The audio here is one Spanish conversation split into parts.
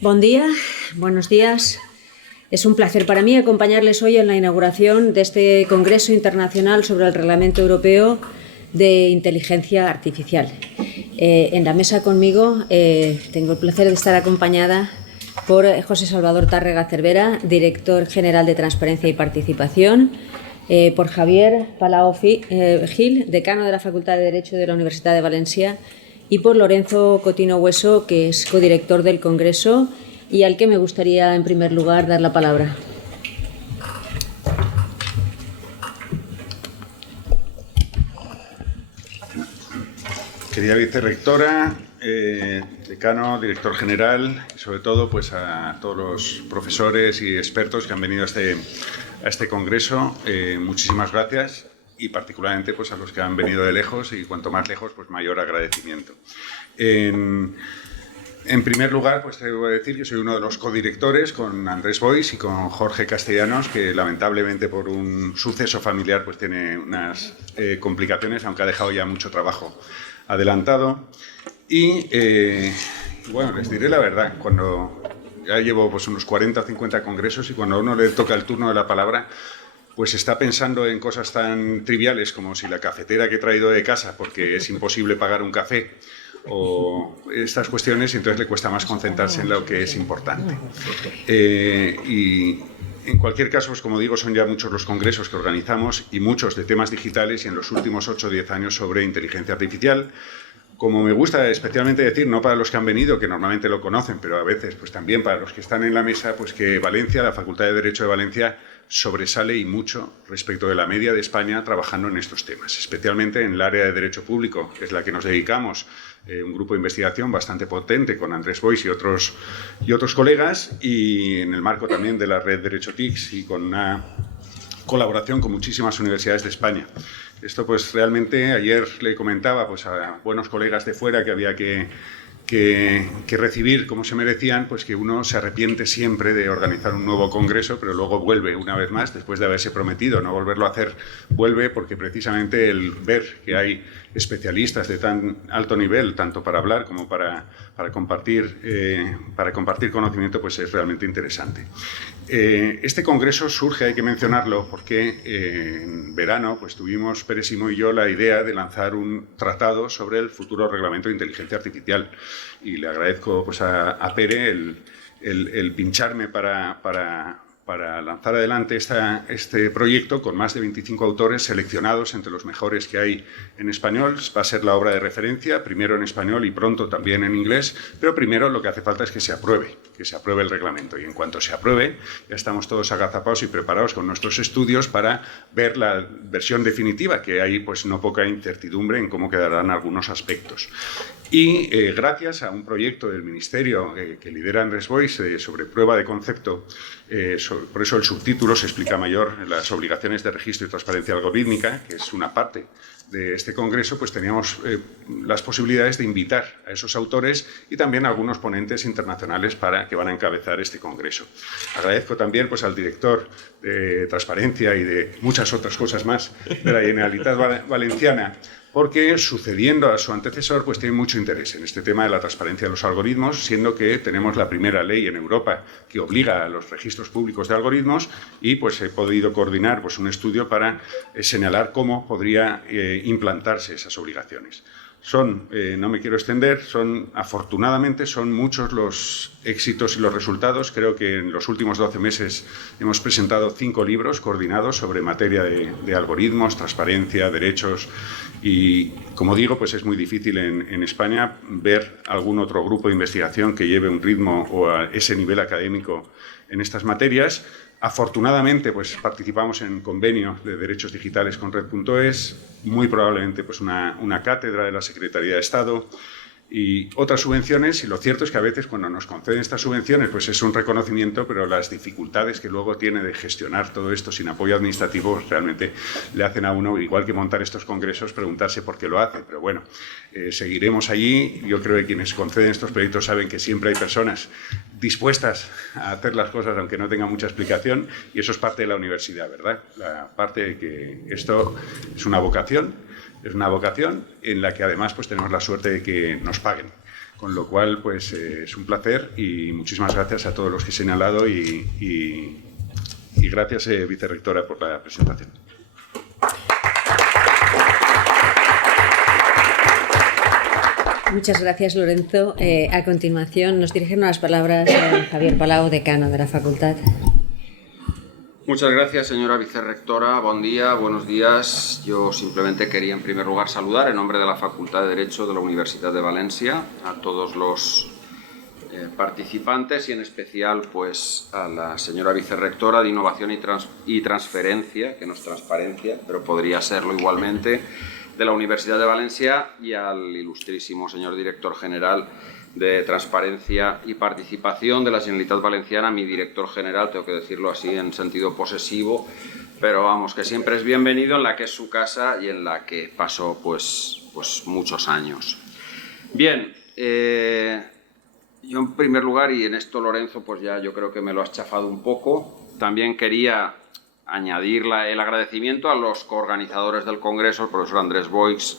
Buen día, buenos días. Es un placer para mí acompañarles hoy en la inauguración de este Congreso Internacional sobre el Reglamento Europeo de Inteligencia Artificial. En la mesa conmigo tengo el placer de estar acompañada por José Salvador Tárrega Cervera, Director General de Transparencia y Participación, por Javier Palau Gil, Decano de la Facultad de Derecho de la Universidad de Valencia, y por Lorenzo Cotino Hueso, que es codirector del Congreso y al que me gustaría, en primer lugar, dar la palabra. Querida vicerrectora, decano, director general y sobre todo pues a todos los profesores y expertos que han venido a este congreso, muchísimas gracias, y particularmente pues a los que han venido de lejos, y cuanto más lejos pues mayor agradecimiento. En primer lugar, pues debo decir que soy uno de los codirectores con Andrés Boix y con Jorge Castellanos, que lamentablemente por un suceso familiar pues tiene unas complicaciones, aunque ha dejado ya mucho trabajo adelantado. Y bueno, les diré la verdad, cuando ya llevo pues unos 40 o 50 congresos, y cuando a uno le toca el turno de la palabra, pues está pensando en cosas tan triviales como si la cafetera que he traído de casa, porque es imposible pagar un café, o estas cuestiones, y entonces le cuesta más concentrarse en lo que es importante. Y en cualquier caso, pues como digo, son ya muchos los congresos que organizamos y muchos de temas digitales, y en los últimos 8 o 10 años sobre inteligencia artificial. Como me gusta especialmente decir, no para los que han venido, que normalmente lo conocen, pero a veces pues también para los que están en la mesa, pues que Valencia, la Facultad de Derecho de Valencia, sobresale y mucho respecto de la media de España trabajando en estos temas, especialmente en el área de Derecho Público, que es la que nos dedicamos, un grupo de investigación bastante potente con Andrés Boix y otros colegas, y en el marco también de la red Derecho TICS y con una colaboración con muchísimas universidades de España. Esto pues realmente ayer le comentaba pues a buenos colegas de fuera que había que recibir como se merecían, pues que uno se arrepiente siempre de organizar un nuevo congreso, pero luego vuelve una vez más, después de haberse prometido no volverlo a hacer, vuelve, porque precisamente el ver que hay especialistas de tan alto nivel, tanto para hablar como para compartir conocimiento, pues es realmente interesante. Este congreso surge, hay que mencionarlo, porque en verano pues tuvimos Pérez Simó y yo la idea de lanzar un tratado sobre el futuro reglamento de inteligencia artificial, y le agradezco pues a Pere el pincharme para lanzar adelante este proyecto con más de 25 autores seleccionados entre los mejores que hay en español. Va a ser la obra de referencia, primero en español y pronto también en inglés, pero primero lo que hace falta es que se apruebe el reglamento, y en cuanto se apruebe ya estamos todos agazapados y preparados con nuestros estudios para ver la versión definitiva, que hay pues no poca incertidumbre en cómo quedarán algunos aspectos. Y gracias a un proyecto del Ministerio que lidera Andrés Boix sobre prueba de concepto, por eso el subtítulo se explica mayor, las obligaciones de registro y transparencia algorítmica, que es una parte de este congreso, pues teníamos las posibilidades de invitar a esos autores y también a algunos ponentes internacionales que van a encabezar este congreso. Agradezco también pues al director de Transparencia y de muchas otras cosas más de la Generalitat Valenciana, porque sucediendo a su antecesor pues tiene mucho interés en este tema de la transparencia de los algoritmos, siendo que tenemos la primera ley en Europa que obliga a los registros públicos de algoritmos, y pues he podido coordinar pues un estudio para señalar cómo podría implantarse esas obligaciones. No me quiero extender, afortunadamente son muchos los éxitos y los resultados. Creo que en los últimos 12 meses hemos presentado 5 libros coordinados sobre materia de algoritmos, transparencia, derechos, y como digo, pues es muy difícil en España ver algún otro grupo de investigación que lleve un ritmo o a ese nivel académico en estas materias. Afortunadamente, pues participamos en convenios de derechos digitales con Red.es, muy probablemente pues una cátedra de la Secretaría de Estado y otras subvenciones, y lo cierto es que a veces cuando nos conceden estas subvenciones pues es un reconocimiento, pero las dificultades que luego tiene de gestionar todo esto sin apoyo administrativo realmente le hacen a uno, igual que montar estos congresos, preguntarse por qué lo hace. Pero bueno, seguiremos allí. Yo creo que quienes conceden estos proyectos saben que siempre hay personas dispuestas a hacer las cosas aunque no tengan mucha explicación, y eso es parte de la universidad, ¿verdad? La parte de que esto es una vocación Es una vocación en la que además pues, tenemos la suerte de que nos paguen. Con lo cual, pues es un placer y muchísimas gracias a todos los que he señalado y gracias, vicerrectora, por la presentación. Muchas gracias, Lorenzo. A continuación nos dirigen unas palabras Javier Palau, decano de la facultad. Muchas gracias, señora vicerrectora. Buen día, buenos días. Yo simplemente quería, en primer lugar, saludar en nombre de la Facultad de Derecho de la Universidad de Valencia a todos los participantes y, en especial, pues, a la señora vicerrectora de Innovación y Transferencia, que no es transparencia, pero podría serlo igualmente, de la Universidad de Valencia, y al ilustrísimo señor director general de Transparencia y Participación de la Generalitat Valenciana, mi director general, tengo que decirlo así en sentido posesivo, pero vamos, que siempre es bienvenido, en la que es su casa y en la que pasó pues muchos años. Bien, yo en primer lugar, y en esto Lorenzo pues ya yo creo que me lo has chafado un poco, también quería añadir el agradecimiento a los coorganizadores del Congreso, el profesor Andrés Boix,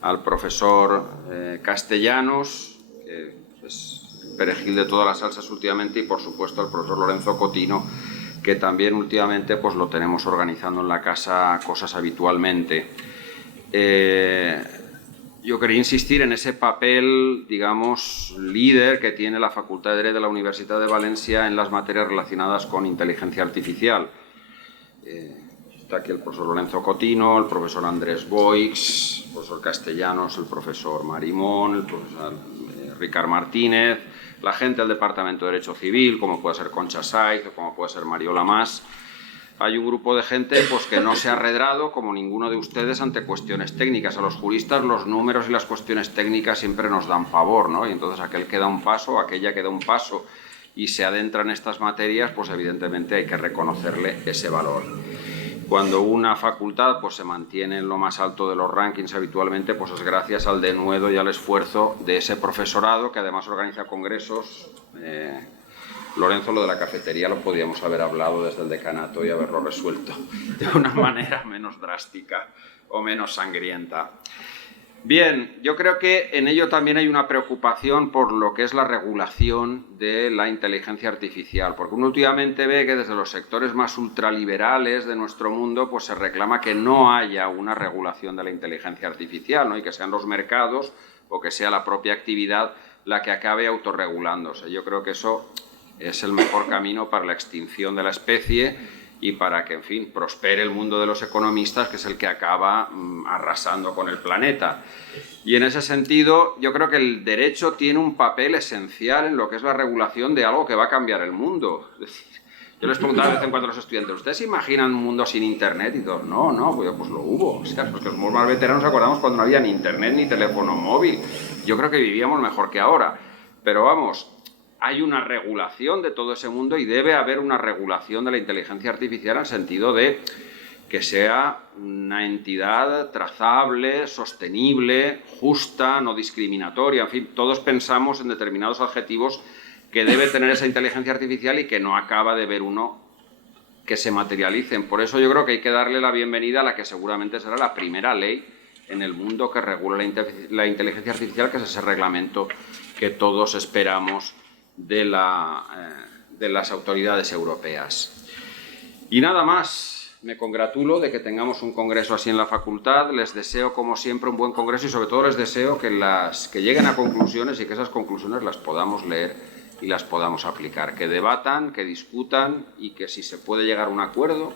al profesor Castellanos, que es el perejil de todas las salsas últimamente, y por supuesto al profesor Lorenzo Cotino, que también últimamente pues lo tenemos organizando en la casa cosas habitualmente. Yo quería insistir en ese papel, digamos, líder que tiene la Facultad de Derecho de la Universidad de Valencia en las materias relacionadas con inteligencia artificial. Está aquí el profesor Lorenzo Cotino, el profesor Andrés Boix, el profesor Castellanos, el profesor Marimón, el profesor Ricard Martínez, la gente del Departamento de Derecho Civil, como puede ser Concha Saiz o como puede ser Mariola Mas. Hay un grupo de gente pues, que no se ha arredrado, como ninguno de ustedes, ante cuestiones técnicas. A los juristas los números y las cuestiones técnicas siempre nos dan pavor, ¿no? Y entonces aquel que da un paso, aquella que da un paso y se adentra en estas materias, pues evidentemente hay que reconocerle ese valor. Cuando una facultad pues, se mantiene en lo más alto de los rankings habitualmente, pues es gracias al denuedo y al esfuerzo de ese profesorado que además organiza congresos. Lorenzo, lo de la cafetería lo podíamos haber hablado desde el decanato y haberlo resuelto de una manera menos drástica o menos sangrienta. Bien, yo creo que en ello también hay una preocupación por lo que es la regulación de la inteligencia artificial, porque uno últimamente ve que desde los sectores más ultraliberales de nuestro mundo pues se reclama que no haya una regulación de la inteligencia artificial, ¿no? Y que sean los mercados o que sea la propia actividad la que acabe autorregulándose. Yo creo que eso es el mejor camino para la extinción de la especie y para que, en fin, prospere el mundo de los economistas, que es el que acaba arrasando con el planeta. Y en ese sentido, yo creo que el derecho tiene un papel esencial en lo que es la regulación de algo que va a cambiar el mundo. Es decir, yo les preguntaba de vez en cuando a los estudiantes, ¿ustedes se imaginan un mundo sin Internet? Y todos, no, pues lo hubo. O sea, porque los más veteranos nos acordamos cuando no había ni Internet ni teléfono móvil. Yo creo que vivíamos mejor que ahora. Pero vamos, hay una regulación de todo ese mundo y debe haber una regulación de la inteligencia artificial en el sentido de que sea una entidad trazable, sostenible, justa, no discriminatoria. En fin, todos pensamos en determinados adjetivos que debe tener esa inteligencia artificial y que no acaba de ver uno que se materialicen. Por eso yo creo que hay que darle la bienvenida a la que seguramente será la primera ley en el mundo que regula la inteligencia artificial, que es ese reglamento que todos esperamos de las autoridades europeas. Y nada más, me congratulo de que tengamos un congreso así en la facultad, les deseo como siempre un buen congreso y sobre todo les deseo que lleguen a conclusiones y que esas conclusiones las podamos leer y las podamos aplicar, que debatan, que discutan y que si se puede llegar a un acuerdo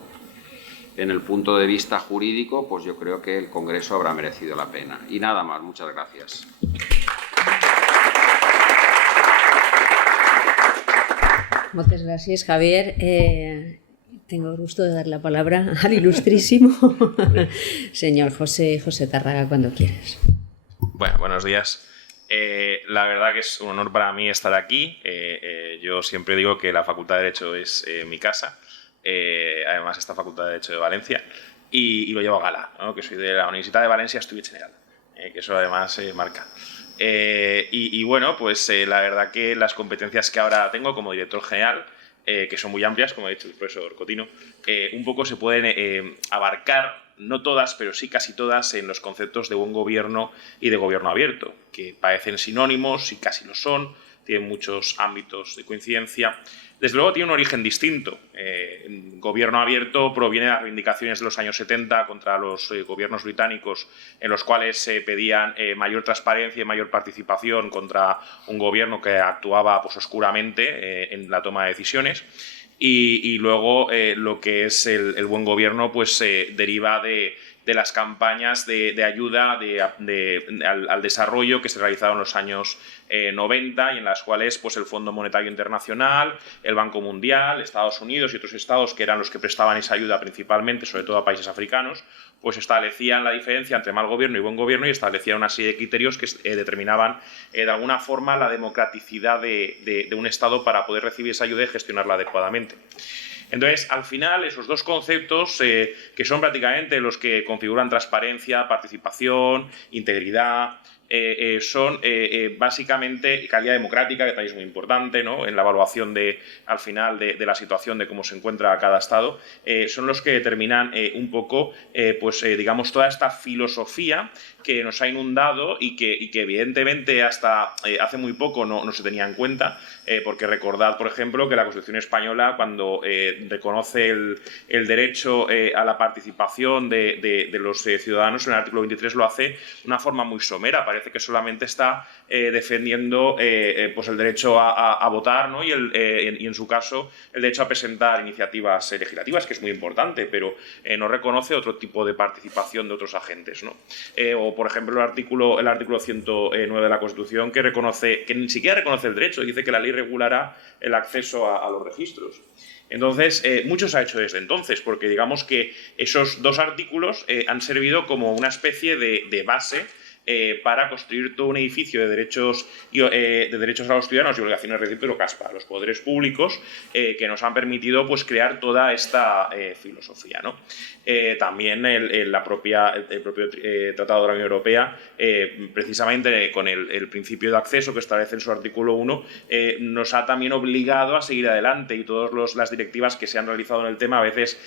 en el punto de vista jurídico, pues yo creo que el congreso habrá merecido la pena. Y nada más, muchas gracias. Muchas gracias, Javier. Tengo el gusto de dar la palabra al ilustrísimo señor José Tárraga, cuando quieras. Bueno, buenos días. La verdad que es un honor para mí estar aquí. Yo siempre digo que la Facultad de Derecho es mi casa. Además, esta Facultad de Derecho de Valencia. Y lo llevo a gala, ¿no? Que soy de la Universidad de Valencia, Estudi General. Que eso además marca. Y bueno, pues la verdad que las competencias que ahora tengo como director general, que son muy amplias, como ha dicho el profesor Cotino, un poco se pueden abarcar no todas, pero sí casi todas, en los conceptos de buen gobierno y de gobierno abierto, que parecen sinónimos y casi lo son, tienen muchos ámbitos de coincidencia. Desde luego tiene un origen distinto. Gobierno abierto proviene de las reivindicaciones de los años 70 contra los gobiernos británicos, en los cuales se pedían mayor transparencia y mayor participación contra un gobierno que actuaba pues, oscuramente en la toma de decisiones. Y luego lo que es el buen gobierno pues deriva de las campañas de ayuda al desarrollo que se realizaron en los años 90 y en las cuales pues, el Fondo Monetario Internacional, el Banco Mundial, Estados Unidos y otros estados que eran los que prestaban esa ayuda principalmente, sobre todo a países africanos, pues establecían la diferencia entre mal gobierno y buen gobierno y establecían una serie de criterios que determinaban de alguna forma la democraticidad de un estado para poder recibir esa ayuda y gestionarla adecuadamente. Entonces, al final, esos dos conceptos, que son prácticamente los que configuran transparencia, participación, integridad, son básicamente calidad democrática, que también es muy importante, ¿no? En la evaluación al final de la situación de cómo se encuentra cada Estado, son los que determinan un poco, digamos, toda esta filosofía que nos ha inundado y que evidentemente hasta hace muy poco no se tenía en cuenta, porque recordad, por ejemplo, que la Constitución española, cuando reconoce el derecho a la participación de los ciudadanos, en el artículo 23 lo hace de una forma muy somera. Parece que solamente está defendiendo pues el derecho a votar, ¿no? y en su caso el derecho a presentar iniciativas legislativas, que es muy importante, pero no reconoce otro tipo de participación de otros agentes, ¿no? O, por ejemplo, el artículo 109 de la Constitución, que ni siquiera reconoce el derecho, dice que la ley regulará el acceso a los registros. Entonces, mucho se ha hecho desde entonces, porque digamos que esos dos artículos han servido como una especie de base para construir todo un edificio de derechos a los ciudadanos y obligaciones recíprocas para los poderes públicos que nos han permitido pues, crear toda esta filosofía, ¿no? También el propio Tratado de la Unión Europea, precisamente con el principio de acceso que establece en su artículo 1, nos ha también obligado a seguir adelante, y todas las directivas que se han realizado en el tema, a veces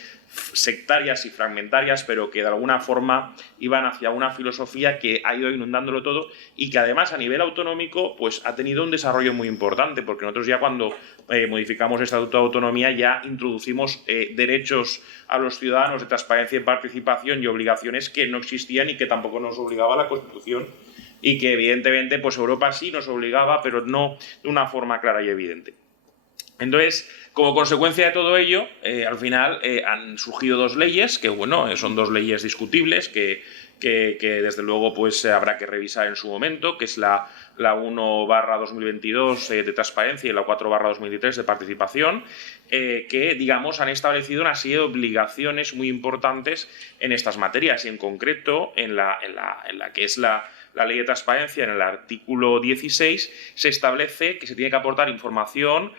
sectarias y fragmentarias, pero que de alguna forma iban hacia una filosofía que ha ido inundándolo todo y que además a nivel autonómico pues ha tenido un desarrollo muy importante, porque nosotros ya cuando modificamos el Estatuto de Autonomía ya introducimos derechos a los ciudadanos de transparencia y participación y obligaciones que no existían y que tampoco nos obligaba la Constitución, y que evidentemente pues Europa sí nos obligaba, pero no de una forma clara y evidente. Entonces, como consecuencia de todo ello, al final han surgido dos leyes, que bueno, son dos leyes discutibles, que desde luego pues habrá que revisar en su momento, que es la 1/2022 de transparencia y la 4/2023 de participación, que digamos han establecido una serie de obligaciones muy importantes en estas materias, y en concreto en la que es la ley de transparencia, en el artículo 16, se establece que se tiene que aportar información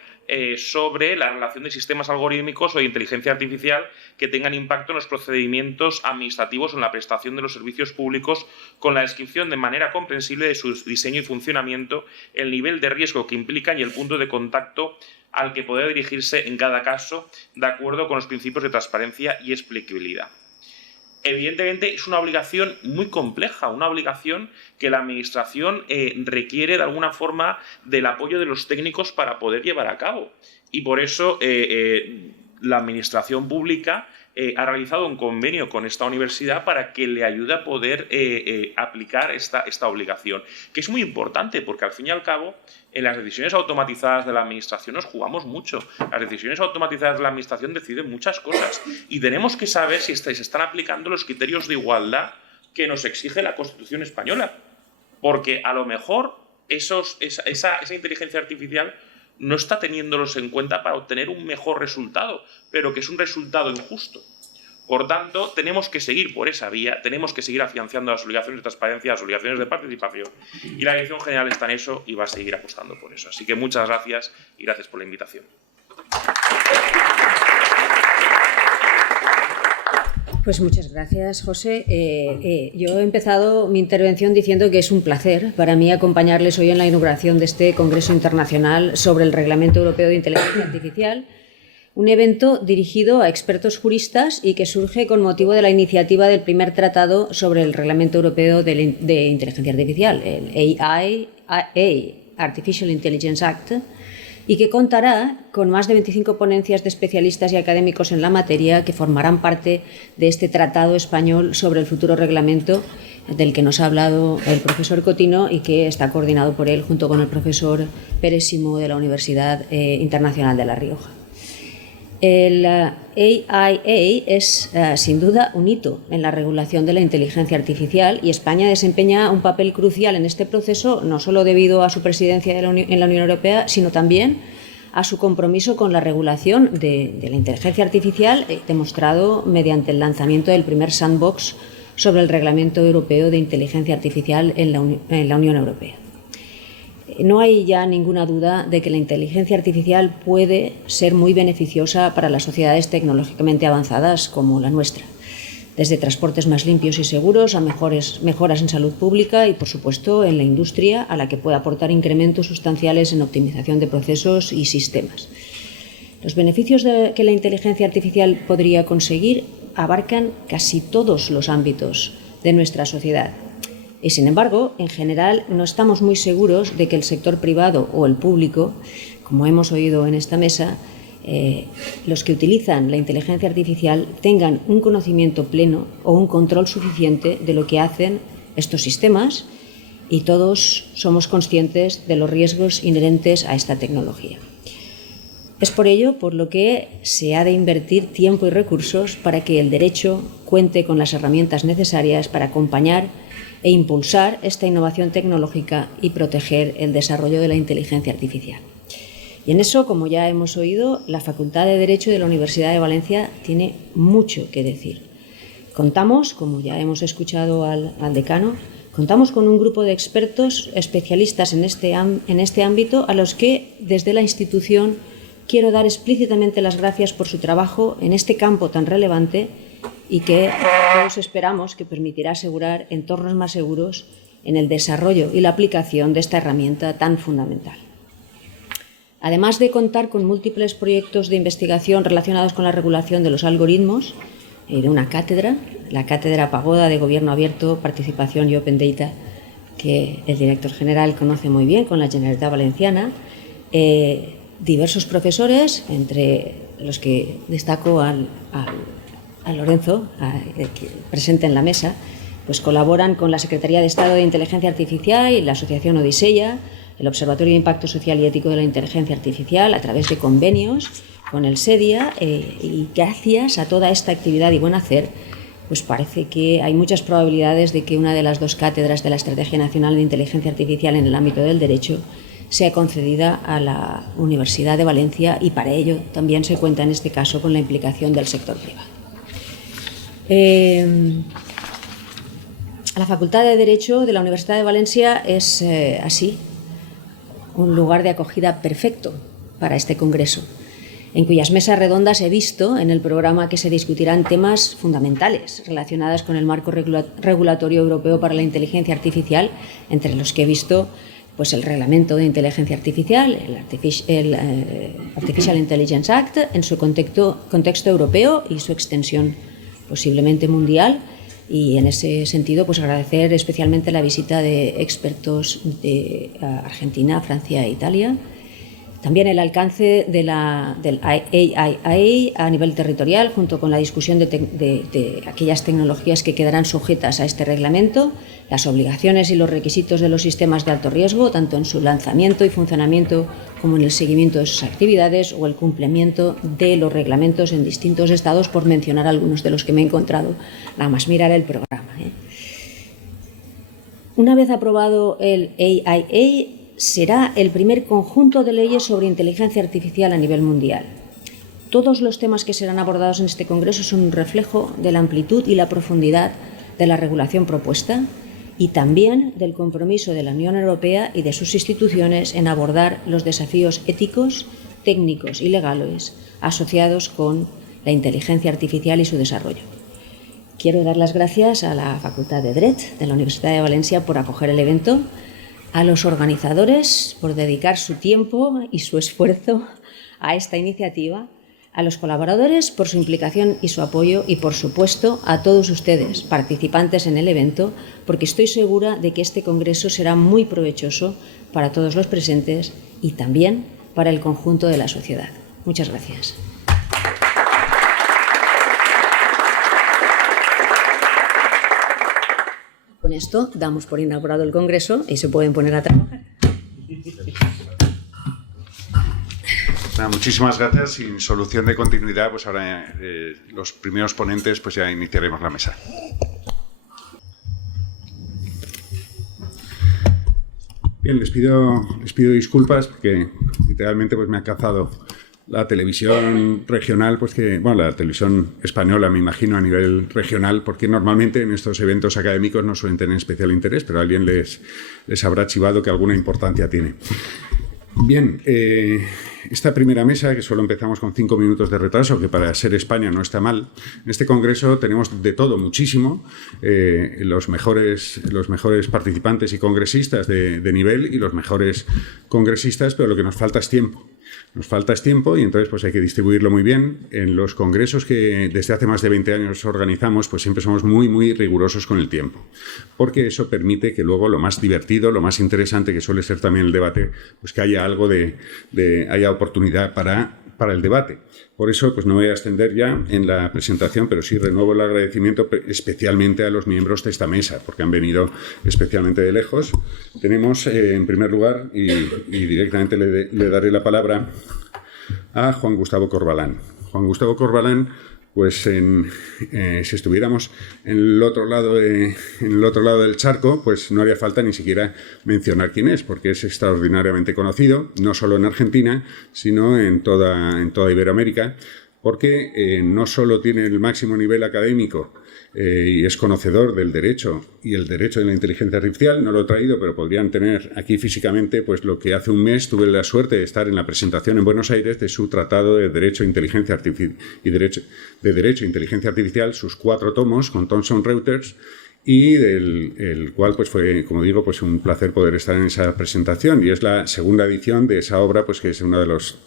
sobre la relación de sistemas algorítmicos o de inteligencia artificial que tengan impacto en los procedimientos administrativos o en la prestación de los servicios públicos, con la descripción de manera comprensible de su diseño y funcionamiento, el nivel de riesgo que implican y el punto de contacto al que puede dirigirse en cada caso, de acuerdo con los principios de transparencia y explicabilidad. Evidentemente es una obligación muy compleja, una obligación que la Administración requiere de alguna forma del apoyo de los técnicos para poder llevar a cabo. Y por eso la Administración pública ha realizado un convenio con esta universidad para que le ayude a poder aplicar esta obligación, que es muy importante porque al fin y al cabo en las decisiones automatizadas de la Administración nos jugamos mucho. Las decisiones automatizadas de la Administración deciden muchas cosas y tenemos que saber si se están aplicando los criterios de igualdad que nos exige la Constitución española, porque a lo mejor esa inteligencia artificial no está teniéndolos en cuenta para obtener un mejor resultado, pero que es un resultado injusto. Por tanto, tenemos que seguir por esa vía, tenemos que seguir afianzando las obligaciones de transparencia, las obligaciones de participación, y la Dirección General está en eso y va a seguir apostando por eso. Así que muchas gracias y gracias por la invitación. Pues muchas gracias, José. Yo he empezado mi intervención diciendo que es un placer para mí acompañarles hoy en la inauguración de este Congreso Internacional sobre el Reglamento Europeo de Inteligencia Artificial, un evento dirigido a expertos juristas y que surge con motivo de la iniciativa del primer tratado sobre el Reglamento Europeo de Inteligencia Artificial, el Artificial Intelligence Act, y que contará con más de 25 ponencias de especialistas y académicos en la materia que formarán parte de este tratado español sobre el futuro reglamento del que nos ha hablado el profesor Cotino y que está coordinado por él junto con el profesor Pérez Simó de la Universidad Internacional de La Rioja. El AIA es, sin duda, un hito en la regulación de la inteligencia artificial y España desempeña un papel crucial en este proceso, no solo debido a su presidencia en la Unión Europea, sino también a su compromiso con la regulación de la inteligencia artificial, demostrado mediante el lanzamiento del primer sandbox sobre el Reglamento Europeo de Inteligencia Artificial en la Unión Europea. No hay ya ninguna duda de que la inteligencia artificial puede ser muy beneficiosa para las sociedades tecnológicamente avanzadas como la nuestra, desde transportes más limpios y seguros a mejoras en salud pública y, por supuesto, en la industria, a la que puede aportar incrementos sustanciales en optimización de procesos y sistemas. Los beneficios que la inteligencia artificial podría conseguir abarcan casi todos los ámbitos de nuestra sociedad. Y, sin embargo, en general no estamos muy seguros de que el sector privado o el público, como hemos oído en esta mesa, los que utilizan la inteligencia artificial tengan un conocimiento pleno o un control suficiente de lo que hacen estos sistemas, y todos somos conscientes de los riesgos inherentes a esta tecnología. Es por ello por lo que se ha de invertir tiempo y recursos para que el derecho cuente con las herramientas necesarias para acompañar e impulsar esta innovación tecnológica y proteger el desarrollo de la inteligencia artificial. Y en eso, como ya hemos oído, la Facultad de Derecho de la Universidad de Valencia tiene mucho que decir. Contamos, como ya hemos escuchado al decano, contamos con un grupo de expertos especialistas en este ámbito a los que, desde la institución, quiero dar explícitamente las gracias por su trabajo en este campo tan relevante y que todos esperamos que permitirá asegurar entornos más seguros en el desarrollo y la aplicación de esta herramienta tan fundamental. Además de contar con múltiples proyectos de investigación relacionados con la regulación de los algoritmos, de una cátedra, la Cátedra Pagoda de Gobierno Abierto, Participación y Open Data, que el director general conoce muy bien con la Generalitat Valenciana, diversos profesores, entre los que destaco a Lorenzo, presente en la mesa, pues colaboran con la Secretaría de Estado de Inteligencia Artificial y la Asociación Odiseya, el Observatorio de Impacto Social y Ético de la Inteligencia Artificial, a través de convenios con el SEDIA, y gracias a toda esta actividad y buen hacer, pues parece que hay muchas probabilidades de que una de las dos cátedras de la Estrategia Nacional de Inteligencia Artificial en el ámbito del derecho sea concedida a la Universidad de Valencia, y para ello también se cuenta en este caso con la implicación del sector privado. La Facultad de Derecho de la Universidad de Valencia es así un lugar de acogida perfecto para este congreso, en cuyas mesas redondas he visto en el programa que se discutirán temas fundamentales relacionados con el marco regulatorio europeo para la inteligencia artificial, entre los que he visto pues el Reglamento de Inteligencia Artificial, el Artificial Intelligence Act, en su contexto europeo y su extensión posiblemente mundial. Y en ese sentido, pues agradecer especialmente la visita de expertos de Argentina, Francia e Italia. También el alcance del AIA a nivel territorial, junto con la discusión de aquellas tecnologías que quedarán sujetas a este reglamento, las obligaciones y los requisitos de los sistemas de alto riesgo, tanto en su lanzamiento y funcionamiento como en el seguimiento de sus actividades, o el cumplimiento de los reglamentos en distintos estados, por mencionar algunos de los que me he encontrado nada más mirar el programa. Una vez aprobado el AIA, será el primer conjunto de leyes sobre inteligencia artificial a nivel mundial. Todos los temas que serán abordados en este congreso son un reflejo de la amplitud y la profundidad de la regulación propuesta, y también del compromiso de la Unión Europea y de sus instituciones en abordar los desafíos éticos, técnicos y legales asociados con la inteligencia artificial y su desarrollo. Quiero dar las gracias a la Facultad de Dret de la Universidad de Valencia por acoger el evento, a los organizadores por dedicar su tiempo y su esfuerzo a esta iniciativa, a los colaboradores por su implicación y su apoyo y, por supuesto, a todos ustedes, participantes en el evento, porque estoy segura de que este congreso será muy provechoso para todos los presentes y también para el conjunto de la sociedad. Muchas gracias. Con esto damos por inaugurado el congreso y se pueden poner a trabajar. Muchísimas gracias. Sin solución de continuidad, pues ahora los primeros ponentes pues ya iniciaremos la mesa. Bien, les pido disculpas porque literalmente pues me ha cazado la televisión regional, pues que, bueno, la televisión española, me imagino, a nivel regional, porque normalmente en estos eventos académicos no suelen tener especial interés, pero alguien les habrá chivado que alguna importancia tiene. Bien, esta primera mesa, que solo empezamos con 5 minutos de retraso, que para ser España no está mal, en este congreso tenemos de todo muchísimo, los mejores participantes y congresistas de nivel y los mejores congresistas, pero lo que nos falta es tiempo. Nos falta tiempo y entonces pues hay que distribuirlo muy bien. En los congresos que desde hace más de 20 años organizamos, pues siempre somos muy, muy rigurosos con el tiempo, porque eso permite que luego lo más divertido, lo más interesante, que suele ser también el debate, pues que haya algo haya oportunidad para el debate. Por eso, pues no voy a extender ya en la presentación, pero sí renuevo el agradecimiento especialmente a los miembros de esta mesa, porque han venido especialmente de lejos. Tenemos, en primer lugar, y directamente le daré la palabra a Juan Gustavo Corbalán. Juan Gustavo Corbalán, pues si estuviéramos en el otro lado del charco, pues no haría falta ni siquiera mencionar quién es, porque es extraordinariamente conocido, no solo en Argentina, sino en toda Iberoamérica, porque no solo tiene el máximo nivel académico y es conocedor del derecho y el derecho de la inteligencia artificial. No lo he traído, pero podrían tener aquí físicamente pues lo que hace un mes tuve la suerte de estar en la presentación en Buenos Aires de su Tratado de Derecho e Inteligencia Artificial Inteligencia Artificial, sus 4 tomos con Thomson Reuters, y el cual pues fue, como digo, pues un placer poder estar en esa presentación, y es la segunda edición de esa obra, pues que es una de las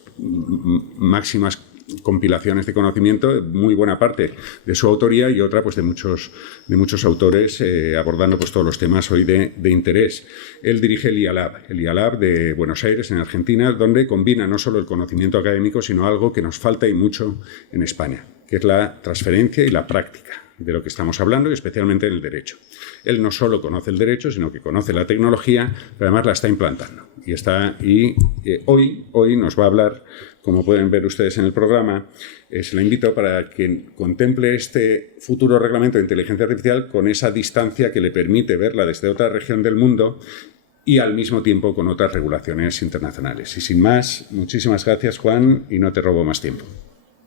máximas compilaciones de conocimiento, muy buena parte de su autoría y otra pues de muchos autores abordando pues todos los temas hoy de interés. Él dirige el IALAB de Buenos Aires, en Argentina, donde combina no solo el conocimiento académico, sino algo que nos falta y mucho en España, que es la transferencia y la práctica de lo que estamos hablando, y especialmente el derecho. Él no solo conoce el derecho, sino que conoce la tecnología, pero además la está implantando. Hoy nos va a hablar, como pueden ver ustedes en el programa, se la invito para que contemple este futuro reglamento de inteligencia artificial con esa distancia que le permite verla desde otra región del mundo y al mismo tiempo con otras regulaciones internacionales. Y sin más, muchísimas gracias, Juan, y no te robo más tiempo.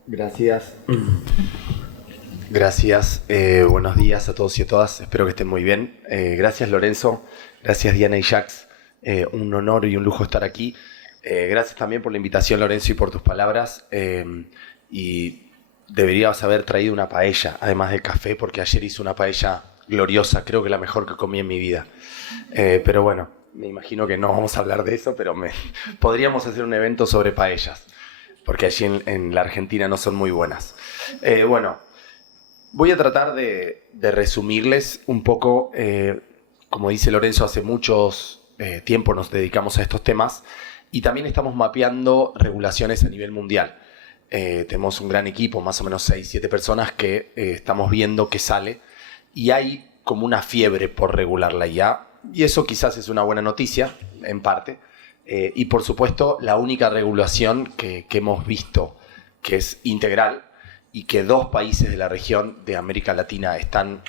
Gracias. Gracias. Buenos días a todos y a todas. Espero que estén muy bien. Gracias, Lorenzo. Gracias, Diana y Jacques. Un honor y un lujo estar aquí. Gracias también por la invitación, Lorenzo, y por tus palabras. Y deberías haber traído una paella, además de café, porque ayer hice una paella gloriosa. Creo que la mejor que comí en mi vida. Pero bueno, me imagino que no vamos a hablar de eso, pero podríamos hacer un evento sobre paellas, porque allí en la Argentina no son muy buenas. Bueno, voy a tratar de resumirles un poco. Como dice Lorenzo, hace muchos tiempo nos dedicamos a estos temas y también estamos mapeando regulaciones a nivel mundial. Tenemos un gran equipo, más o menos 6-7 personas que estamos viendo qué sale, y hay como una fiebre por regular la IA, y eso quizás es una buena noticia, en parte. Y por supuesto, la única regulación que hemos visto que es integral y que 2 países de la región de América Latina están,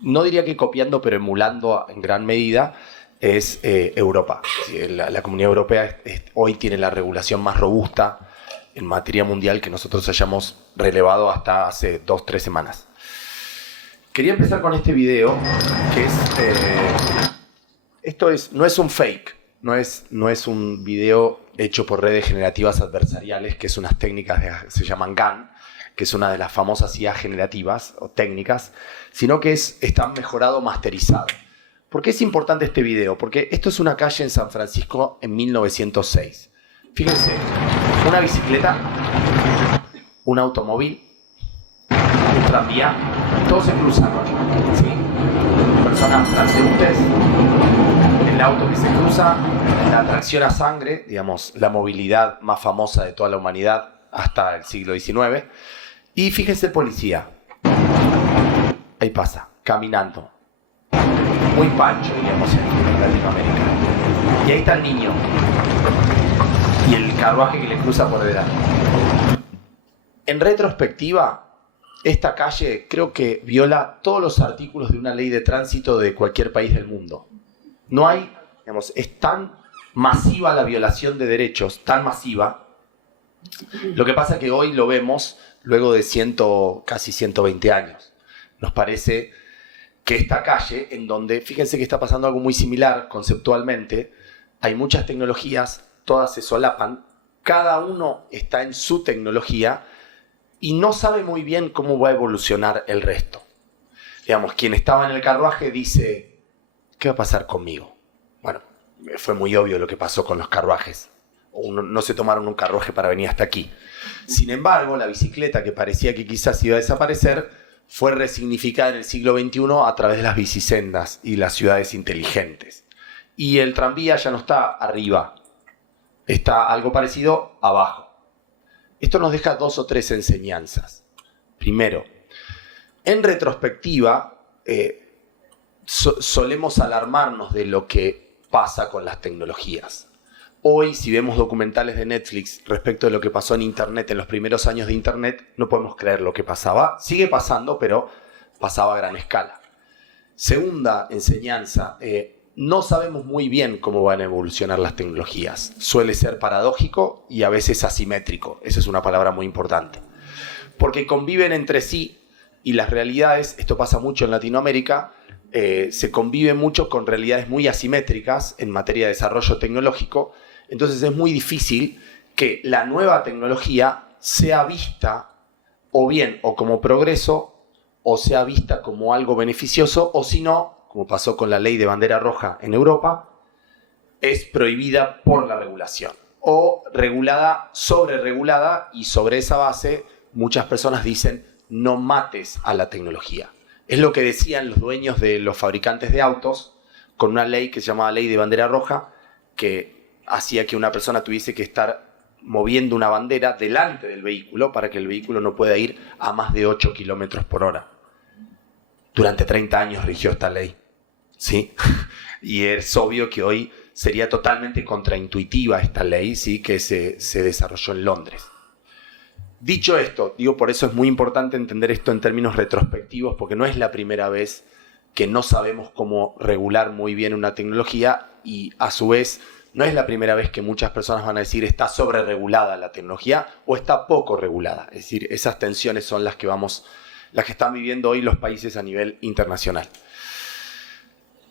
no diría que copiando, pero emulando en gran medida, es Europa. La Comunidad Europea hoy tiene la regulación más robusta en materia mundial que nosotros hayamos relevado hasta hace 2-3 semanas. Quería empezar con este video, que es... no es un fake, no es un video hecho por redes generativas adversariales, que es unas técnicas, se llaman GAN, que es una de las famosas IA generativas o técnicas, sino que está mejorado, masterizado. ¿Por qué es importante este video? Porque esto es una calle en San Francisco en 1906. Fíjense, una bicicleta un automóvil, un tranvía, todos se cruzan, ¿sí? Personas transeúntes, el auto que se cruza, la tracción a sangre, digamos, la movilidad más famosa de toda la humanidad hasta el siglo XIX. Y fíjense el policía, ahí pasa, caminando, muy pancho, digamos, en Latinoamérica. Y ahí está el niño y el carruaje que le cruza por delante. En retrospectiva, esta calle creo que viola todos los artículos de una ley de tránsito de cualquier país del mundo. No hay, digamos, es tan masiva la violación de derechos, tan masiva. Lo que pasa es que hoy lo vemos luego de casi 120 años. Nos parece que esta calle, en donde, fíjense que está pasando algo muy similar conceptualmente, hay muchas tecnologías, todas se solapan, cada uno está en su tecnología y no sabe muy bien cómo va a evolucionar el resto. Digamos, quien estaba en el carruaje dice, ¿qué va a pasar conmigo? Bueno, fue muy obvio lo que pasó con los carruajes. No se tomaron un carruaje para venir hasta aquí. Sin embargo, la bicicleta, que parecía que quizás iba a desaparecer, fue resignificada en el siglo XXI a través de las bicisendas y las ciudades inteligentes. Y el tranvía ya no está arriba, está algo parecido abajo. Esto nos deja 2 o 3 enseñanzas. Primero, en retrospectiva, solemos alarmarnos de lo que pasa con las tecnologías. Hoy, si vemos documentales de Netflix respecto de lo que pasó en Internet, en los primeros años de Internet, no podemos creer lo que pasaba. Sigue pasando, pero pasaba a gran escala. Segunda enseñanza, no sabemos muy bien cómo van a evolucionar las tecnologías. Suele ser paradójico y a veces asimétrico. Esa es una palabra muy importante. Porque conviven entre sí y las realidades, esto pasa mucho en Latinoamérica, se convive mucho con realidades muy asimétricas en materia de desarrollo tecnológico. Entonces es muy difícil que la nueva tecnología sea vista o bien o como progreso o sea vista como algo beneficioso o si no, como pasó con la ley de bandera roja en Europa, es prohibida por la regulación o regulada, sobreregulada y sobre esa base muchas personas dicen no mates a la tecnología. Es lo que decían los dueños de los fabricantes de autos con una ley que se llamaba ley de bandera roja que hacía que una persona tuviese que estar moviendo una bandera delante del vehículo para que el vehículo no pueda ir a más de 8 kilómetros por hora. Durante 30 años rigió esta ley, ¿sí? Y es obvio que hoy sería totalmente contraintuitiva esta ley, ¿sí? Que se desarrolló en Londres. Dicho esto, digo, por eso es muy importante entender esto en términos retrospectivos, porque no es la primera vez que no sabemos cómo regular muy bien una tecnología y a su vez no es la primera vez que muchas personas van a decir está sobreregulada la tecnología o está poco regulada. Es decir, esas tensiones son las que están viviendo hoy los países a nivel internacional.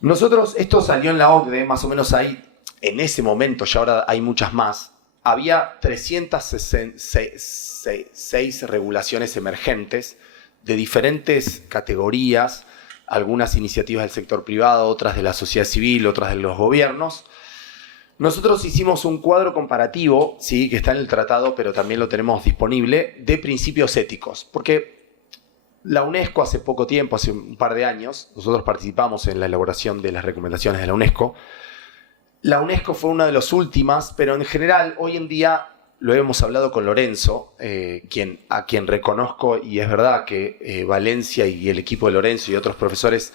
Nosotros, esto salió en la OCDE, más o menos ahí, en ese momento, ya ahora hay muchas más, había 366 regulaciones emergentes de diferentes categorías, algunas iniciativas del sector privado, otras de la sociedad civil, otras de los gobiernos. Nosotros hicimos un cuadro comparativo, sí, que está en el tratado, pero también lo tenemos disponible, de principios éticos. Porque la UNESCO hace poco tiempo, hace un par de años, nosotros participamos en la elaboración de las recomendaciones de la UNESCO. La UNESCO fue una de las últimas, pero en general, hoy en día, lo hemos hablado con Lorenzo, a quien reconozco, y es verdad que Valencia y el equipo de Lorenzo y otros profesores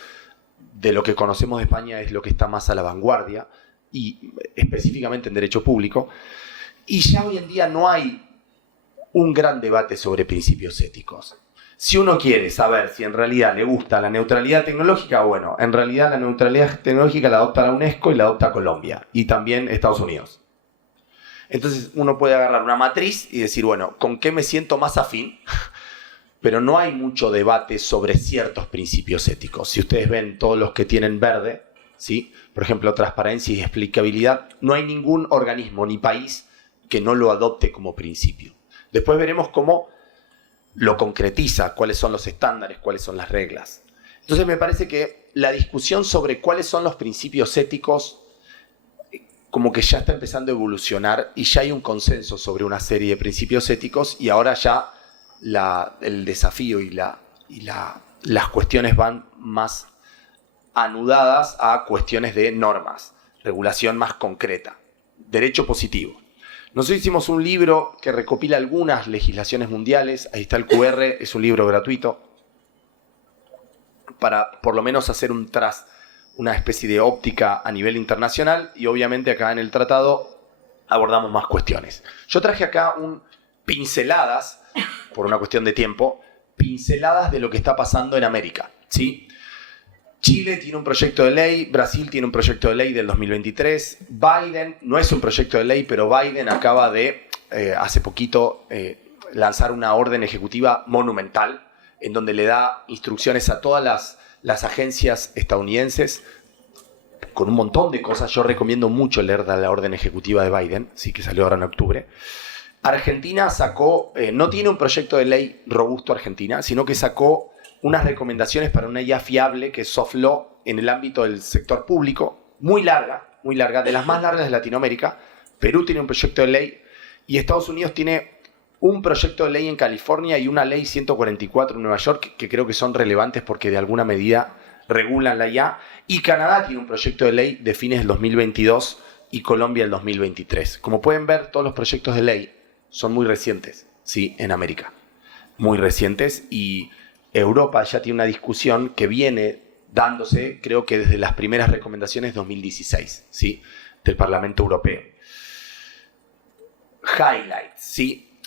de lo que conocemos de España es lo que está más a la vanguardia, y específicamente en derecho público, y ya hoy en día no hay un gran debate sobre principios éticos. Si uno quiere saber si en realidad le gusta la neutralidad tecnológica, bueno, en realidad la neutralidad tecnológica la adopta la UNESCO y la adopta Colombia, y también Estados Unidos. Entonces uno puede agarrar una matriz y decir, bueno, ¿con qué me siento más afín? Pero no hay mucho debate sobre ciertos principios éticos. Si ustedes ven todos los que tienen verde, ¿sí? Por ejemplo, transparencia y explicabilidad, no hay ningún organismo ni país que no lo adopte como principio. Después veremos cómo lo concretiza, cuáles son los estándares, cuáles son las reglas. Entonces me parece que la discusión sobre cuáles son los principios éticos como que ya está empezando a evolucionar y ya hay un consenso sobre una serie de principios éticos y ahora ya el desafío y las cuestiones van más anudadas a cuestiones de normas, regulación más concreta, derecho positivo. Nosotros hicimos un libro que recopila algunas legislaciones mundiales, ahí está el QR, es un libro gratuito, para por lo menos hacer una especie de óptica a nivel internacional, y obviamente acá en el tratado abordamos más cuestiones. Yo traje acá pinceladas, por una cuestión de tiempo, pinceladas de lo que está pasando en América, ¿sí? Chile tiene un proyecto de ley, Brasil tiene un proyecto de ley del 2023, Biden no es un proyecto de ley, pero Biden acaba de, hace poquito, lanzar una orden ejecutiva monumental en donde le da instrucciones a todas las agencias estadounidenses con un montón de cosas. Yo recomiendo mucho leer la orden ejecutiva de Biden, sí, que salió ahora en octubre. Argentina sacó, no tiene un proyecto de ley robusto Argentina, sino que sacó unas recomendaciones para una IA fiable, que es soft law, en el ámbito del sector público, muy larga, de las más largas de Latinoamérica. Perú tiene un proyecto de ley y Estados Unidos tiene un proyecto de ley en California y una ley 144 en Nueva York, que creo que son relevantes porque de alguna medida regulan la IA. Y Canadá tiene un proyecto de ley de fines del 2022 y Colombia el 2023. Como pueden ver, todos los proyectos de ley son muy recientes, ¿sí? En América. Muy recientes, y Europa ya tiene una discusión que viene dándose, creo que desde las primeras recomendaciones 2016, ¿sí? Del Parlamento Europeo. Highlights, ¿sí?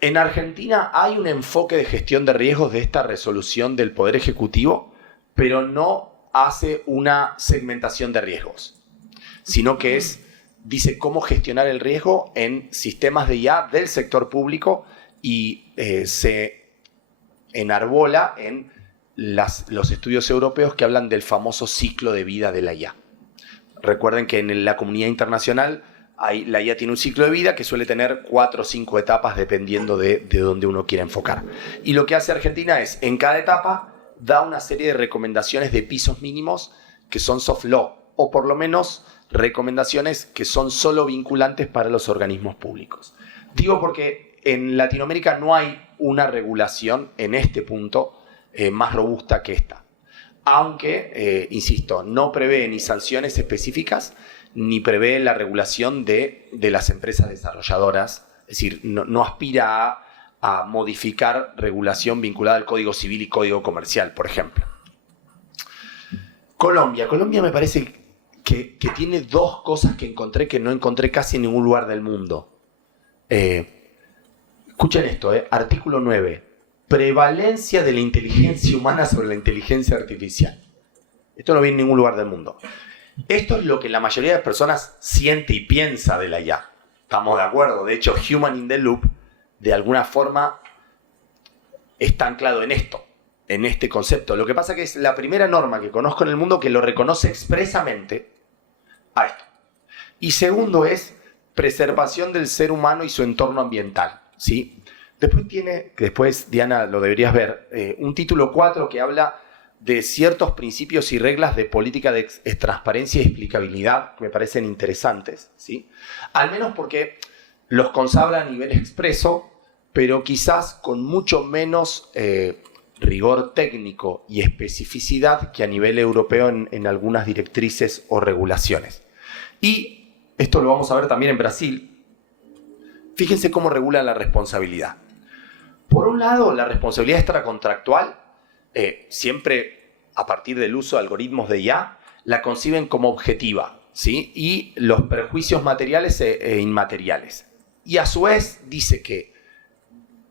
En Argentina hay un enfoque de gestión de riesgos de esta resolución del Poder Ejecutivo, pero no hace una segmentación de riesgos, sino que dice cómo gestionar el riesgo en sistemas de IA del sector público, y se enarbola en los estudios europeos que hablan del famoso ciclo de vida de la IA. Recuerden que en la comunidad internacional la IA tiene un ciclo de vida que suele tener 4 o 5 etapas dependiendo de dónde uno quiera enfocar. Y lo que hace Argentina es, en cada etapa, da una serie de recomendaciones de pisos mínimos que son soft law, o por lo menos recomendaciones que son solo vinculantes para los organismos públicos. Digo porque en Latinoamérica no hay una regulación en este punto más robusta que esta. Aunque, insisto, no prevé ni sanciones específicas, ni prevé la regulación de las empresas desarrolladoras. Es decir, no aspira a modificar regulación vinculada al Código Civil y Código Comercial, por ejemplo. Colombia me parece que tiene dos cosas que encontré que no encontré casi en ningún lugar del mundo. Escuchen esto, artículo 9. Prevalencia de la inteligencia humana sobre la inteligencia artificial. Esto no viene en ningún lugar del mundo. Esto es lo que la mayoría de las personas siente y piensa de la IA. Estamos de acuerdo. De hecho, Human in the Loop, de alguna forma, está anclado en esto, en este concepto. Lo que pasa es que es la primera norma que conozco en el mundo que lo reconoce expresamente a esto. Y segundo es preservación del ser humano y su entorno ambiental, ¿sí? Después Diana lo deberías ver, un título 4 que habla de ciertos principios y reglas de política de transparencia y explicabilidad que me parecen interesantes, ¿sí? Al menos porque los consabra a nivel expreso, pero quizás con mucho menos rigor técnico y especificidad que a nivel europeo en algunas directrices o regulaciones. Y esto lo vamos a ver también en Brasil. Fíjense cómo regula la responsabilidad. Por un lado, la responsabilidad extracontractual, siempre a partir del uso de algoritmos de IA, la conciben como objetiva, ¿sí? Y los perjuicios materiales e inmateriales. Y a su vez dice que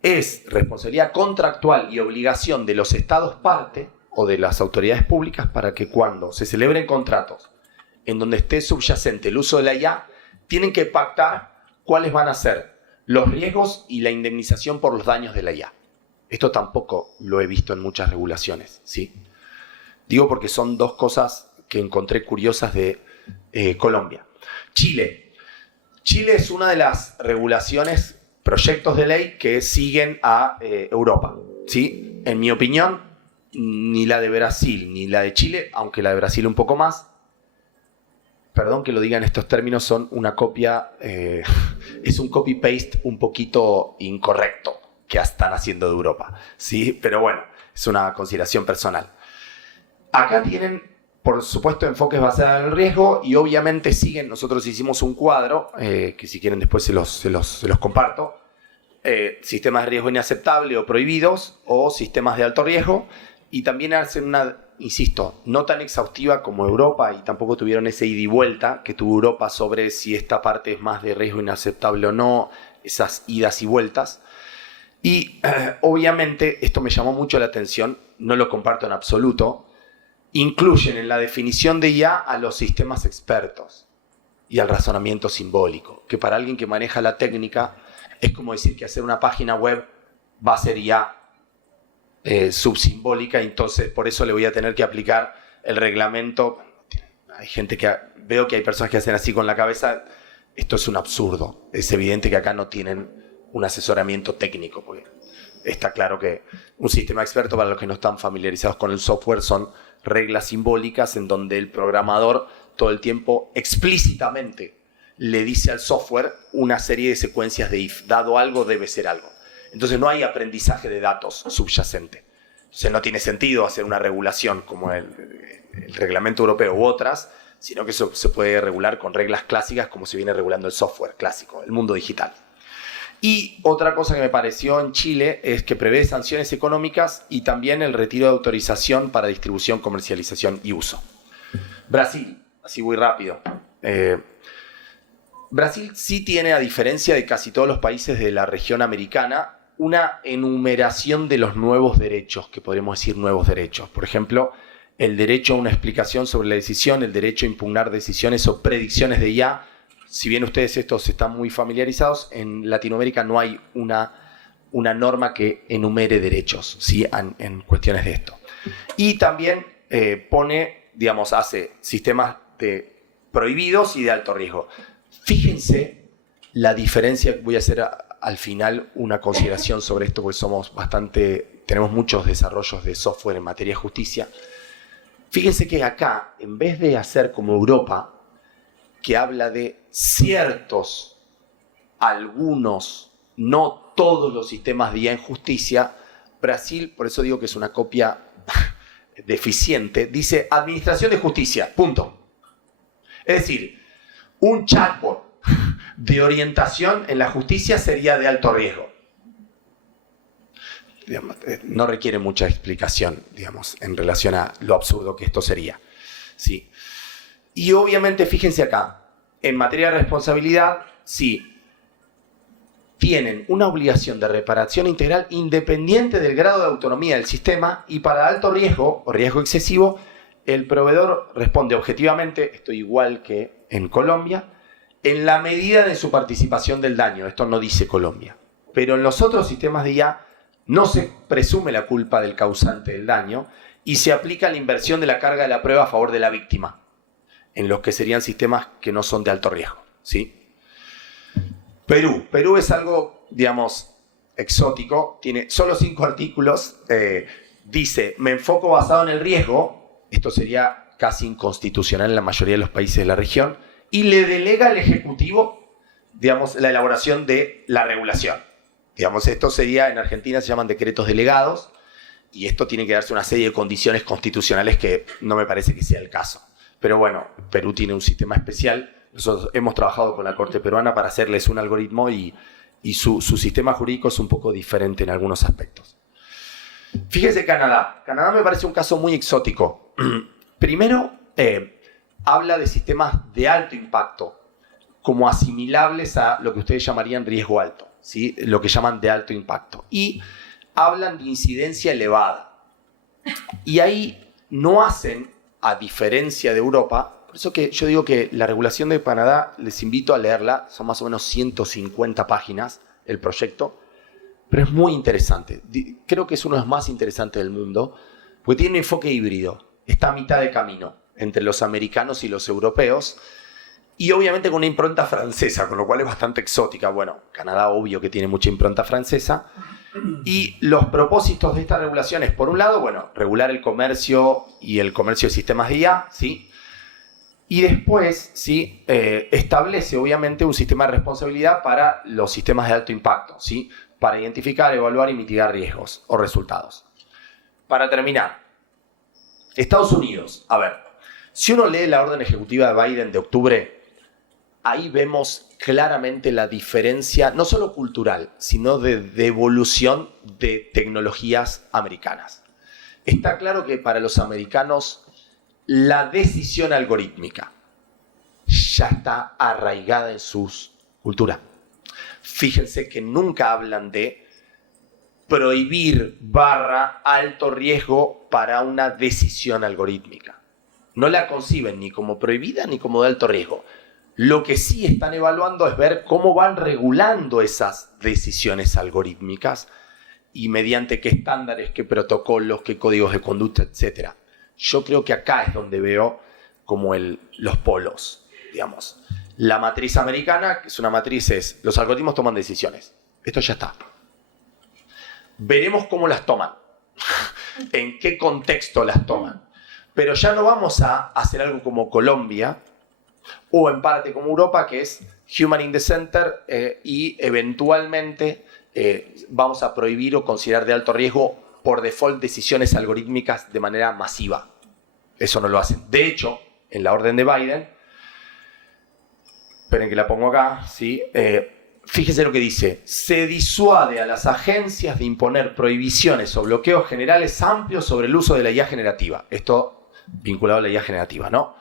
es responsabilidad contractual y obligación de los estados parte o de las autoridades públicas para que cuando se celebren contratos en donde esté subyacente el uso de la IA, tienen que pactar cuáles van a ser los riesgos y la indemnización por los daños de la IA. Esto tampoco lo he visto en muchas regulaciones, ¿sí? Digo porque son dos cosas que encontré curiosas de Colombia. Chile es una de las regulaciones, proyectos de ley que siguen a Europa, ¿sí? En mi opinión, ni la de Brasil ni la de Chile, aunque la de Brasil un poco más, perdón que lo diga en estos términos, son una copia, es un copy-paste un poquito incorrecto, que están haciendo de Europa, ¿sí? Pero bueno, es una consideración personal. Acá tienen, por supuesto, enfoques basados en el riesgo y obviamente siguen, nosotros hicimos un cuadro, que si quieren después se los comparto, sistemas de riesgo inaceptable o prohibidos o sistemas de alto riesgo, y también hacen una, insisto, no tan exhaustiva como Europa y tampoco tuvieron ese ida y vuelta que tuvo Europa sobre si esta parte es más de riesgo inaceptable o no, esas idas y vueltas. Y obviamente esto me llamó mucho la atención, no lo comparto en absoluto. Incluyen en la definición de IA a los sistemas expertos y al razonamiento simbólico, que para alguien que maneja la técnica es como decir que hacer una página web va a ser IA subsimbólica, y entonces por eso le voy a tener que aplicar el reglamento. Hay gente que, veo que hay personas que hacen así con la cabeza, esto es un absurdo, es evidente que acá no tienen un asesoramiento técnico, porque está claro que un sistema experto, para los que no están familiarizados con el software, son reglas simbólicas en donde el programador todo el tiempo explícitamente le dice al software una serie de secuencias de if. Dado algo, debe ser algo. Entonces no hay aprendizaje de datos subyacente. Entonces no tiene sentido hacer una regulación como el reglamento europeo u otras, sino que eso se puede regular con reglas clásicas como se viene regulando el software clásico, el mundo digital. Y otra cosa que me pareció en Chile es que prevé sanciones económicas y también el retiro de autorización para distribución, comercialización y uso. Brasil, así muy rápido. Brasil sí tiene, a diferencia de casi todos los países de la región americana, una enumeración de los nuevos derechos, que podríamos decir nuevos derechos. Por ejemplo, el derecho a una explicación sobre la decisión, el derecho a impugnar decisiones o predicciones de IA. Si bien ustedes estos están muy familiarizados, en Latinoamérica no hay una norma que enumere derechos, ¿sí? en cuestiones de esto. Y también pone, digamos, hace sistemas de prohibidos y de alto riesgo. Fíjense la diferencia. Voy a hacer al final una consideración sobre esto, porque tenemos muchos desarrollos de software en materia de justicia. Fíjense que acá, en vez de hacer como Europa, que habla de ciertos, algunos, no todos los sistemas de IA en justicia, Brasil, por eso digo que es una copia deficiente, dice administración de justicia, punto. Es decir, un chatbot de orientación en la justicia sería de alto riesgo. No requiere mucha explicación, digamos, en relación a lo absurdo que esto sería. Sí. Y obviamente, fíjense acá, en materia de responsabilidad, sí, tienen una obligación de reparación integral independiente del grado de autonomía del sistema, y para alto riesgo o riesgo excesivo, el proveedor responde objetivamente, esto igual que en Colombia, en la medida de su participación del daño. Esto no dice Colombia. Pero en los otros sistemas de IA no se presume la culpa del causante del daño y se aplica la inversión de la carga de la prueba a favor de la víctima, en los que serían sistemas que no son de alto riesgo, ¿sí? Perú es algo, digamos, exótico. Tiene solo 5 artículos. Dice, me enfoco basado en el riesgo. Esto sería casi inconstitucional en la mayoría de los países de la región. Y le delega al Ejecutivo, digamos, la elaboración de la regulación. Digamos, esto sería, en Argentina se llaman decretos delegados, y esto tiene que darse una serie de condiciones constitucionales que no me parece que sea el caso. Pero bueno, Perú tiene un sistema especial. Nosotros hemos trabajado con la Corte Peruana para hacerles un algoritmo y su sistema jurídico es un poco diferente en algunos aspectos. Fíjese Canadá. Canadá me parece un caso muy exótico. Primero, habla de sistemas de alto impacto como asimilables a lo que ustedes llamarían riesgo alto, ¿sí? Lo que llaman de alto impacto. Y hablan de incidencia elevada. Y ahí no hacen, a diferencia de Europa, por eso que yo digo que la regulación de Canadá, les invito a leerla, son más o menos 150 páginas el proyecto, pero es muy interesante. Creo que es uno de los más interesantes del mundo, porque tiene un enfoque híbrido, está a mitad de camino entre los americanos y los europeos, y obviamente con una impronta francesa, con lo cual es bastante exótica. Bueno, Canadá obvio que tiene mucha impronta francesa. Y los propósitos de esta regulación es, por un lado, bueno, regular el comercio y el comercio de sistemas de IA, ¿sí? Y después, ¿sí? Establece obviamente un sistema de responsabilidad para los sistemas de alto impacto, ¿sí? para identificar, evaluar y mitigar riesgos o resultados. Para terminar, Estados Unidos, a ver, si uno lee la orden ejecutiva de Biden de octubre, ahí vemos claramente la diferencia, no solo cultural, sino de evolución de tecnologías americanas. Está claro que para los americanos la decisión algorítmica ya está arraigada en su cultura. Fíjense que nunca hablan de prohibir / alto riesgo para una decisión algorítmica. No la conciben ni como prohibida ni como de alto riesgo. Lo que sí están evaluando es ver cómo van regulando esas decisiones algorítmicas y mediante qué estándares, qué protocolos, qué códigos de conducta, etc. Yo creo que acá es donde veo como los polos, digamos. La matriz americana, que es una matriz, los algoritmos toman decisiones. Esto ya está. Veremos cómo las toman, en qué contexto las toman. Pero ya no vamos a hacer algo como Colombia, o en parte como Europa, que es Human in the Center, y eventualmente vamos a prohibir o considerar de alto riesgo por default decisiones algorítmicas de manera masiva. Eso no lo hacen. De hecho, en la orden de Biden, esperen que la pongo acá, ¿sí? Fíjense lo que dice: se disuade a las agencias de imponer prohibiciones o bloqueos generales amplios sobre el uso de la IA generativa. Esto vinculado a la IA generativa, ¿no?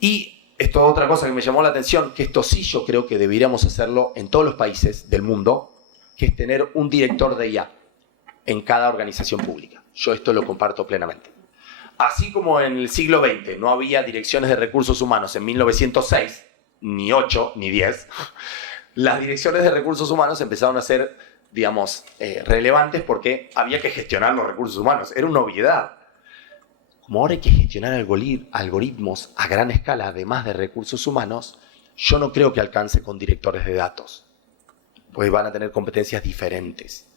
Y esto es otra cosa que me llamó la atención, que esto sí yo creo que deberíamos hacerlo en todos los países del mundo, que es tener un director de IA en cada organización pública. Yo esto lo comparto plenamente. Así como en el siglo XX no había direcciones de recursos humanos en 1906, ni 8, ni 10, las direcciones de recursos humanos empezaron a ser, digamos, relevantes porque había que gestionar los recursos humanos. Era una obviedad. Como ahora hay que gestionar algoritmos a gran escala, además de recursos humanos, yo no creo que alcance con directores de datos, pues van a tener competencias diferentes.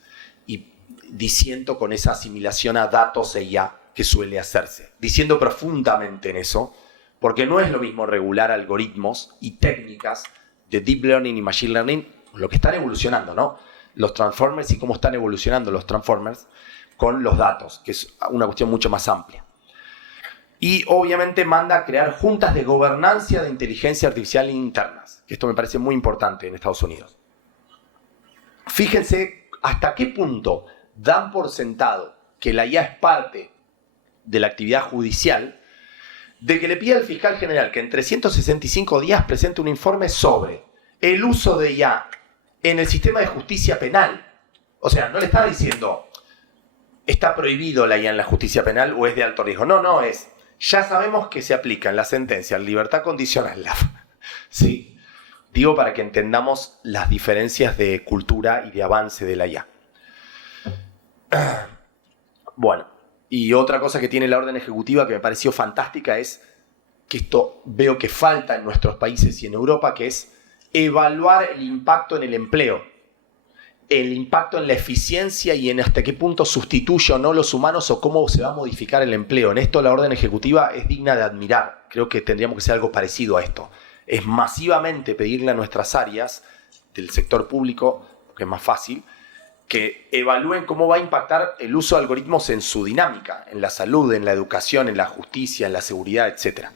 Y disiento con esa asimilación a datos e IA que suele hacerse. Diciendo profundamente en eso, porque no es lo mismo regular algoritmos y técnicas de Deep Learning y Machine Learning, lo que están evolucionando, ¿no? Los Transformers y cómo están evolucionando los Transformers con los datos, que es una cuestión mucho más amplia. Y obviamente manda a crear juntas de gobernancia de inteligencia artificial internas, que esto me parece muy importante en Estados Unidos. Fíjense hasta qué punto dan por sentado que la IA es parte de la actividad judicial, de que le pide al fiscal general que en 365 días presente un informe sobre el uso de IA en el sistema de justicia penal. O sea, no le está diciendo está prohibido la IA en la justicia penal o es de alto riesgo. No, es ya sabemos que se aplica en la sentencia libertad condicional. Sí, digo para que entendamos las diferencias de cultura y de avance de la IA. Bueno, y otra cosa que tiene la orden ejecutiva que me pareció fantástica es que esto veo que falta en nuestros países y en Europa, que es evaluar el impacto en el empleo, el impacto en la eficiencia y en hasta qué punto sustituye o no los humanos o cómo se va a modificar el empleo. En esto la orden ejecutiva es digna de admirar. Creo que tendríamos que hacer algo parecido a esto. Es masivamente pedirle a nuestras áreas del sector público, que es más fácil, que evalúen cómo va a impactar el uso de algoritmos en su dinámica, en la salud, en la educación, en la justicia, en la seguridad, etc.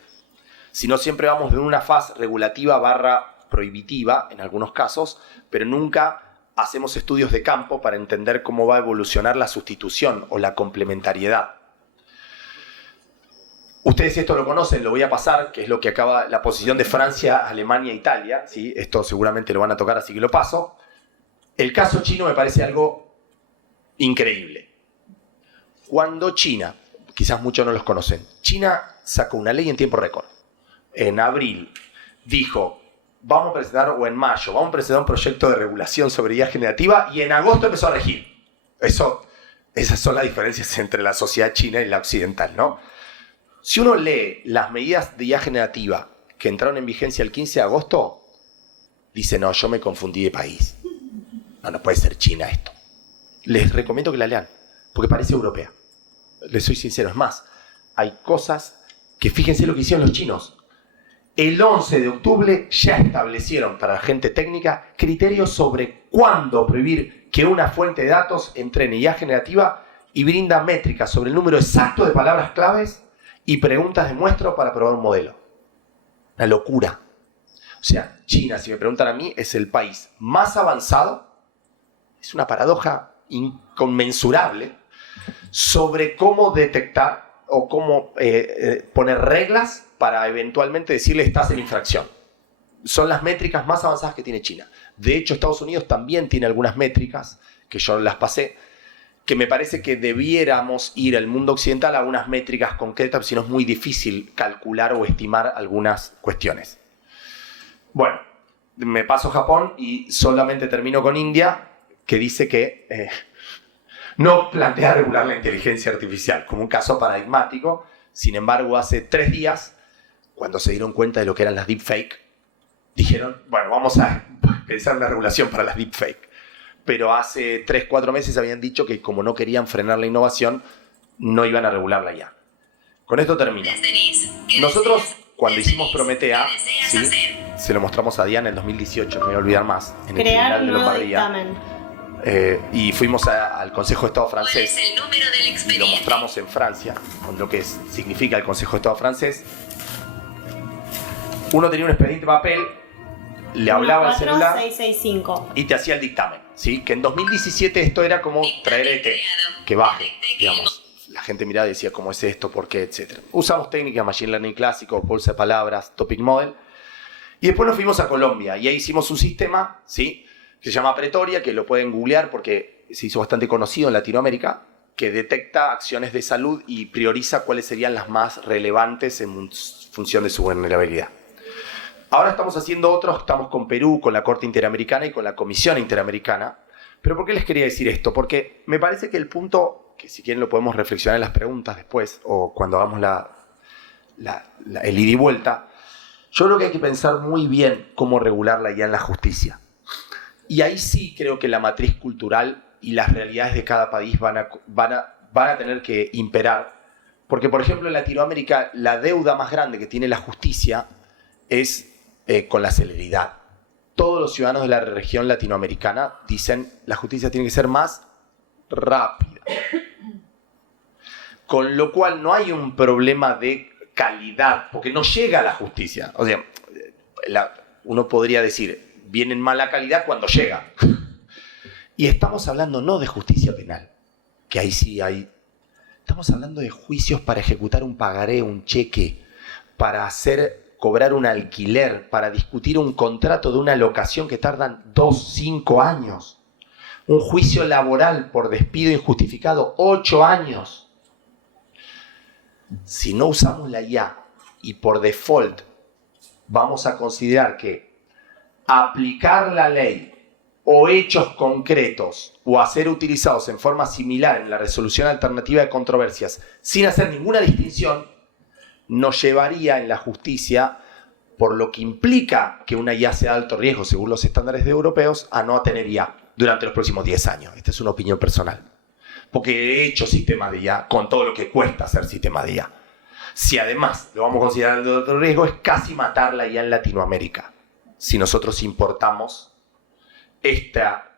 Si no, siempre vamos de una fase regulativa / prohibitiva en algunos casos, pero nunca hacemos estudios de campo para entender cómo va a evolucionar la sustitución o la complementariedad. Ustedes esto lo conocen, lo voy a pasar, que es lo que acaba la posición de Francia, Alemania e Italia, ¿sí? Esto seguramente lo van a tocar, así que lo paso. El caso chino me parece algo increíble. Cuando China, quizás muchos no los conocen, China sacó una ley en tiempo récord. En abril dijo, vamos a presentar, o en mayo, vamos a presentar un proyecto de regulación sobre IA generativa y en agosto empezó a regir. Esas son las diferencias entre la sociedad china y la occidental, ¿no? Si uno lee las medidas de IA generativa que entraron en vigencia el 15 de agosto, dice, no, yo me confundí de país. No puede ser China esto. Les recomiendo que la lean, porque parece europea. Les soy sincero, es más, hay cosas que fíjense lo que hicieron los chinos. el 11 de octubre ya establecieron para la gente técnica criterios sobre cuándo prohibir que una fuente de datos entrene IA generativa y brinda métricas sobre el número exacto de palabras claves y preguntas de muestra para probar un modelo. Una locura. O sea, China, si me preguntan a mí, es el país más avanzado, es una paradoja inconmensurable, sobre cómo detectar o cómo poner reglas para eventualmente decirle estás en infracción. Son las métricas más avanzadas que tiene China. De hecho, Estados Unidos también tiene algunas métricas, que yo las pasé, que me parece que debiéramos ir al mundo occidental a unas métricas concretas, si no es muy difícil calcular o estimar algunas cuestiones. Bueno, me paso a Japón y solamente termino con India, que dice que no plantea regular la inteligencia artificial como un caso paradigmático. Sin embargo, hace 3 días, cuando se dieron cuenta de lo que eran las deepfake, dijeron, bueno, vamos a pensar en una regulación para las deepfake. Pero hace 3-4 meses habían dicho que como no querían frenar la innovación, no iban a regularla ya. Con esto termino. Nosotros, cuando hicimos Prometea, ¿sí? Se lo mostramos a Diana en 2018, no me voy a olvidar más, en el Tribunal de Lombardía. Y fuimos al Consejo de Estado francés y lo mostramos en Francia, con lo que significa el Consejo de Estado francés. Uno tenía un expediente de papel, le hablaba al celular 665. y te hacía el dictamen, ¿sí? Que en 2017 esto era como traer que baje, digamos. La gente miraba y decía, ¿cómo es esto? ¿Por qué? Etcétera. Usamos técnicas, Machine Learning clásico, bolsa de palabras, Topic Model. Y después nos fuimos a Colombia y ahí hicimos un sistema, ¿sí? Que se llama Pretoria, que lo pueden googlear porque se hizo bastante conocido en Latinoamérica, que detecta acciones de salud y prioriza cuáles serían las más relevantes en función de su vulnerabilidad. Ahora estamos haciendo otros, estamos con Perú, con la Corte Interamericana y con la Comisión Interamericana. ¿Pero por qué les quería decir esto? Porque me parece que el punto, que si quieren lo podemos reflexionar en las preguntas después, o cuando hagamos el ida y vuelta, yo creo que hay que pensar muy bien cómo regularla ya en la justicia. Y ahí sí creo que la matriz cultural y las realidades de cada país van a tener que imperar. Porque, por ejemplo, en Latinoamérica, la deuda más grande que tiene la justicia es con la celeridad. Todos los ciudadanos de la región latinoamericana dicen la justicia tiene que ser más rápida. Con lo cual no hay un problema de calidad, porque no llega a la justicia. O sea, uno podría decir, viene en mala calidad cuando llega. Y estamos hablando no de justicia penal, que ahí sí hay. Estamos hablando de juicios para ejecutar un pagaré, un cheque, para cobrar un alquiler, para discutir un contrato de una locación que tardan 2-5 años. Un juicio laboral por despido injustificado, 8 años. Si no usamos la IA y por default vamos a considerar que aplicar la ley o hechos concretos o a ser utilizados en forma similar en la resolución alternativa de controversias sin hacer ninguna distinción, nos llevaría en la justicia, por lo que implica que una IA sea de alto riesgo según los estándares europeos, a no tener IA durante los próximos 10 años. Esta es una opinión personal. Porque he hecho sistema de IA con todo lo que cuesta hacer sistema de IA. Si además lo vamos considerando de alto riesgo, es casi matar la IA en Latinoamérica. Si nosotros importamos esta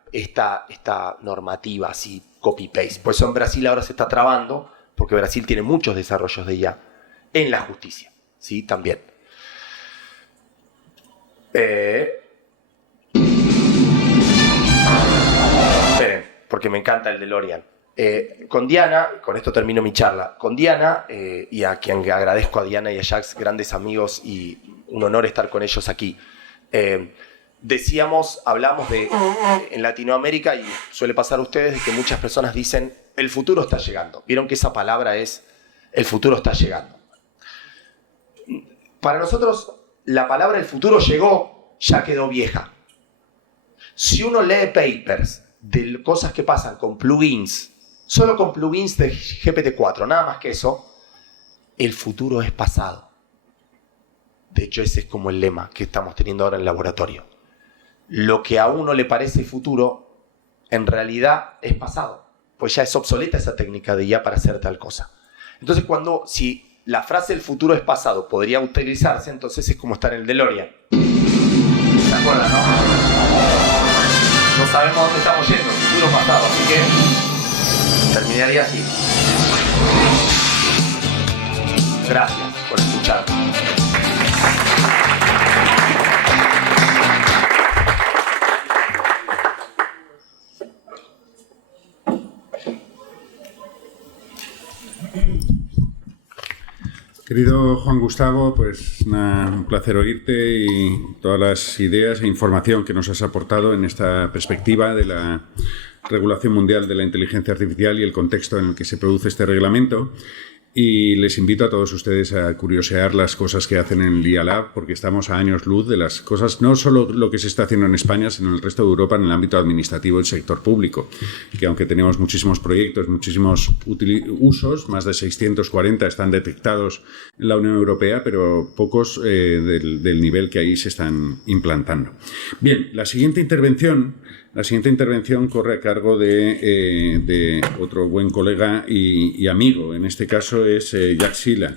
normativa así, copy-paste. Por eso en Brasil ahora se está trabando, porque Brasil tiene muchos desarrollos de IA en la justicia, ¿sí? También. Esperen, porque me encanta el DeLorean. Con Diana, con esto termino mi charla, con Diana, y a quien agradezco a Diana y a Jax, grandes amigos, y un honor estar con ellos aquí. Hablamos de, en Latinoamérica, y suele pasar a ustedes, de que muchas personas dicen, el futuro está llegando. Vieron que esa palabra es, el futuro está llegando. Para nosotros, la palabra el futuro llegó, ya quedó vieja. Si uno lee papers de cosas que pasan con plugins, solo con plugins de GPT-4, nada más que eso, el futuro es pasado. De hecho, ese es como el lema que estamos teniendo ahora en el laboratorio. Lo que a uno le parece futuro, en realidad es pasado. Pues ya es obsoleta esa técnica de IA para hacer tal cosa. Entonces, si la frase el futuro es pasado podría utilizarse, entonces es como estar en el DeLorean. ¿Se acuerdan, no? No sabemos dónde estamos yendo, futuro pasado, así que terminaría así. Gracias por escuchar. Querido Juan Gustavo, pues un placer oírte y todas las ideas e información que nos has aportado en esta perspectiva de la regulación mundial de la inteligencia artificial y el contexto en el que se produce este reglamento. Y les invito a todos ustedes a curiosear las cosas que hacen en el IA Lab, porque estamos a años luz de las cosas, no solo lo que se está haciendo en España, sino en el resto de Europa en el ámbito administrativo del sector público, que aunque tenemos muchísimos proyectos, muchísimos usos, más de 640 están detectados en la Unión Europea, pero pocos del nivel que ahí se están implantando. Bien, la siguiente intervención corre a cargo de otro buen colega y amigo. En este caso es Jacques Sila.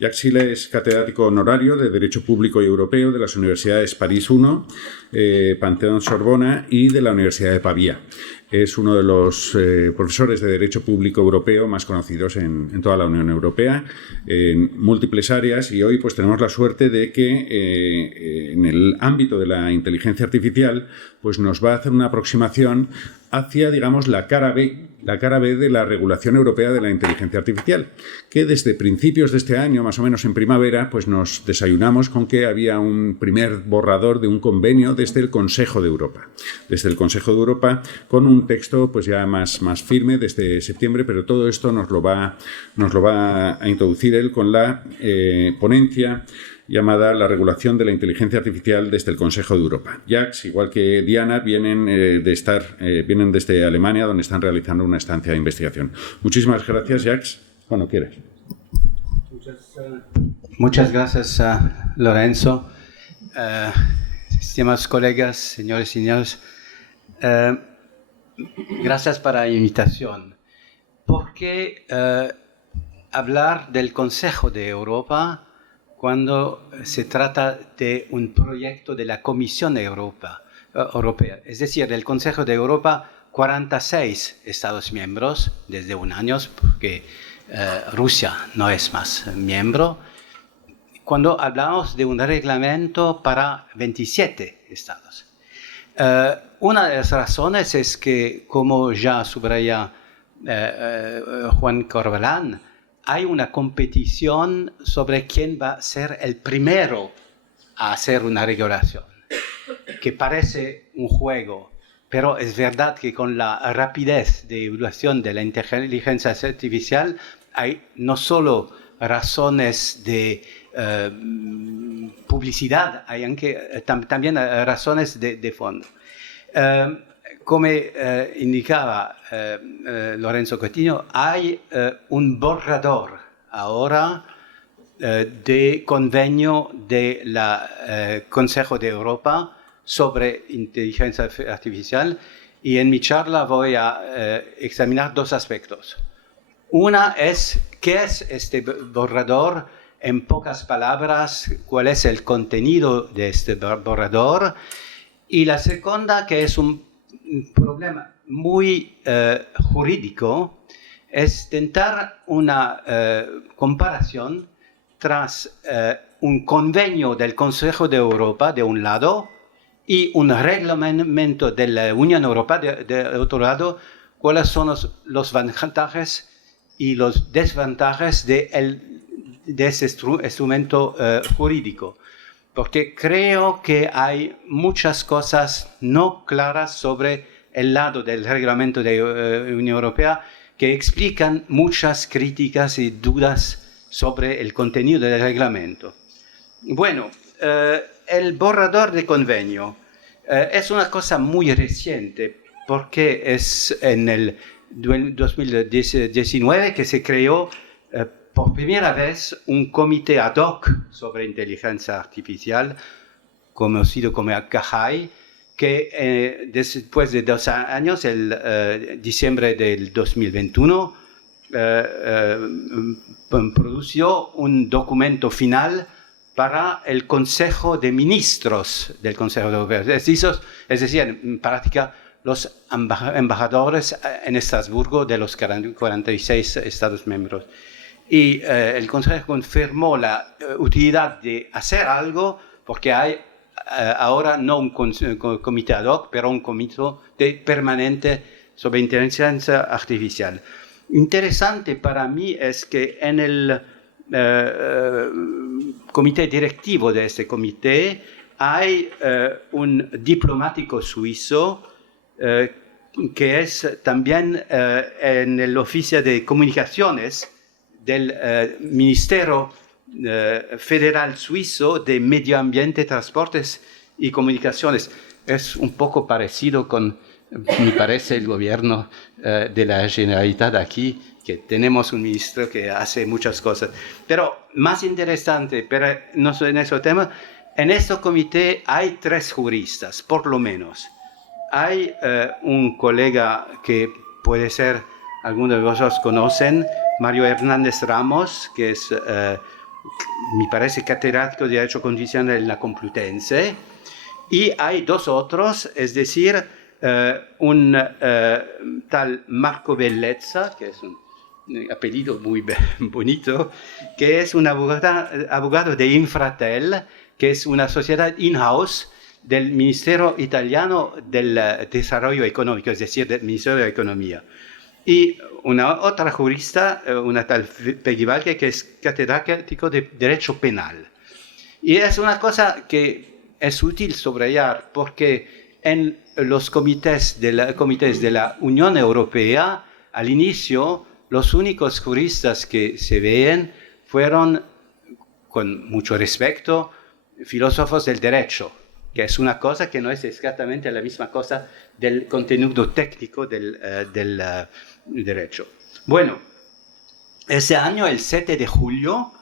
Jacques Sila es catedrático honorario de Derecho Público y Europeo de las Universidades París I, Panteón-Sorbona y de la Universidad de Pavía. Es uno de los profesores de Derecho Público Europeo más conocidos en toda la Unión Europea, en múltiples áreas, y hoy pues tenemos la suerte de que en el ámbito de la inteligencia artificial pues nos va a hacer una aproximación hacia, digamos, la cara B de la regulación europea de la inteligencia artificial, que desde principios de este año, más o menos en primavera, pues nos desayunamos con que había un primer borrador de un convenio desde el Consejo de Europa. Desde el Consejo de Europa, con un texto pues ya más firme desde septiembre, pero todo esto nos lo va a introducir él con la ponencia llamada La regulación de la inteligencia artificial desde el Consejo de Europa. Jacques, igual que Diana, vienen desde Alemania, donde están realizando una estancia de investigación. Muchísimas gracias, Jacques. Cuando quieras. Muchas gracias, Lorenzo. Estimados colegas, señores y señores, gracias por la invitación. ¿Por qué hablar del Consejo de Europa cuando se trata de un proyecto de la Comisión Europea? Es decir, del Consejo de Europa, 46 Estados miembros desde un año, porque Rusia no es más miembro. Cuando hablamos de un reglamento para 27 Estados. Una de las razones es que, como ya subraya Juan Corbalán, hay una competición sobre quién va a ser el primero a hacer una regulación, que parece un juego, pero es verdad que con la rapidez de evolución de la inteligencia artificial hay no solo razones de publicidad, hay también razones de fondo. Como indicaba Lorenzo Coutinho, hay un borrador ahora de convenio del Consejo de Europa sobre inteligencia artificial, y en mi charla voy a examinar dos aspectos. Una es, ¿qué es este borrador? En pocas palabras, ¿cuál es el contenido de este borrador? Y la segunda, que es un problema muy jurídico, es tentar una comparación tras un convenio del Consejo de Europa de un lado y un reglamento de la Unión Europea de otro lado, cuáles son los ventajas y los desventajas de ese instrumento jurídico. Porque creo que hay muchas cosas no claras sobre el lado del reglamento de la Unión Europea que explican muchas críticas y dudas sobre el contenido del reglamento. Bueno, el borrador de convenio es una cosa muy reciente, porque es en el 2019 que se creó por primera vez un comité ad hoc sobre inteligencia artificial, conocido como CAJAI, que después de 2 años, el diciembre del 2021, produjo un documento final para el Consejo de Ministros del Consejo Europeo. Es decir, en práctica, los embajadores en Estrasburgo de los 46 Estados miembros. Y el Consejo confirmó la utilidad de hacer algo porque hay ahora no un comité ad hoc, pero un comité permanente sobre inteligencia artificial. Interesante para mí es que en el comité directivo de este comité hay un diplomático suizo que es también en el oficio de comunicaciones del Ministerio Federal Suizo de Medio Ambiente, Transportes y Comunicaciones. Es un poco parecido con, me parece, el gobierno de la Generalitat aquí, que tenemos un ministro que hace muchas cosas. Pero más interesante, pero no en ese tema, en este comité hay 3 juristas, por lo menos. Hay un colega que puede ser, algunos de vosotros conocen, Mario Hernández Ramos, que es, me parece, catedrático de Derecho Constitucional en la Complutense. Y hay 2 otros, es decir, un tal Marco Bellezza, que es un apellido muy bonito, que es un abogado de Infratel, que es una sociedad in-house del Ministerio Italiano del Desarrollo Económico, es decir, del Ministerio de Economía. Y una otra jurista, una tal Peggy Valque, que es catedrático de Derecho Penal. Y es una cosa que es útil subrayar, porque en los comités de la Unión Europea, al inicio, los únicos juristas que se ven fueron, con mucho respeto, filósofos del derecho, que es una cosa que no es exactamente la misma cosa del contenido técnico del derecho. Bueno, ese año, el 7 de julio,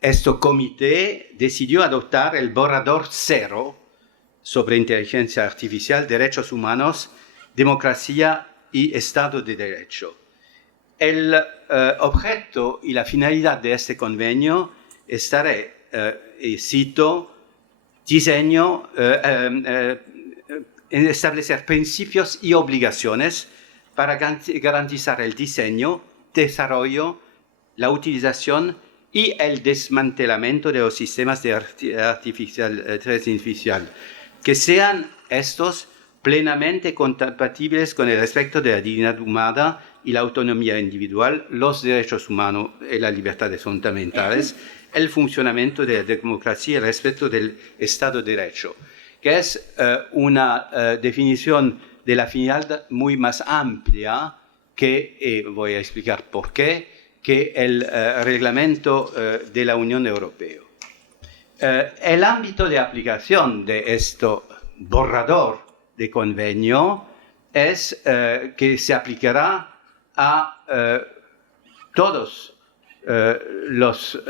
este comité decidió adoptar el borrador 0 sobre inteligencia artificial, derechos humanos, democracia y Estado de Derecho. El objeto y la finalidad de este convenio estará, y cito, establecer principios y obligaciones para garantizar el diseño, desarrollo, la utilización y el desmantelamiento de los sistemas de inteligencia artificial, que sean estos plenamente compatibles con el respeto de la dignidad humana y la autonomía individual, los derechos humanos y las libertades fundamentales, el funcionamiento de la democracia y el respeto del Estado de Derecho, que es una definición de la finalidad muy más amplia que, voy a explicar por qué, que el reglamento de la Unión Europea. El ámbito de aplicación de este borrador de convenio es que se aplicará a todos los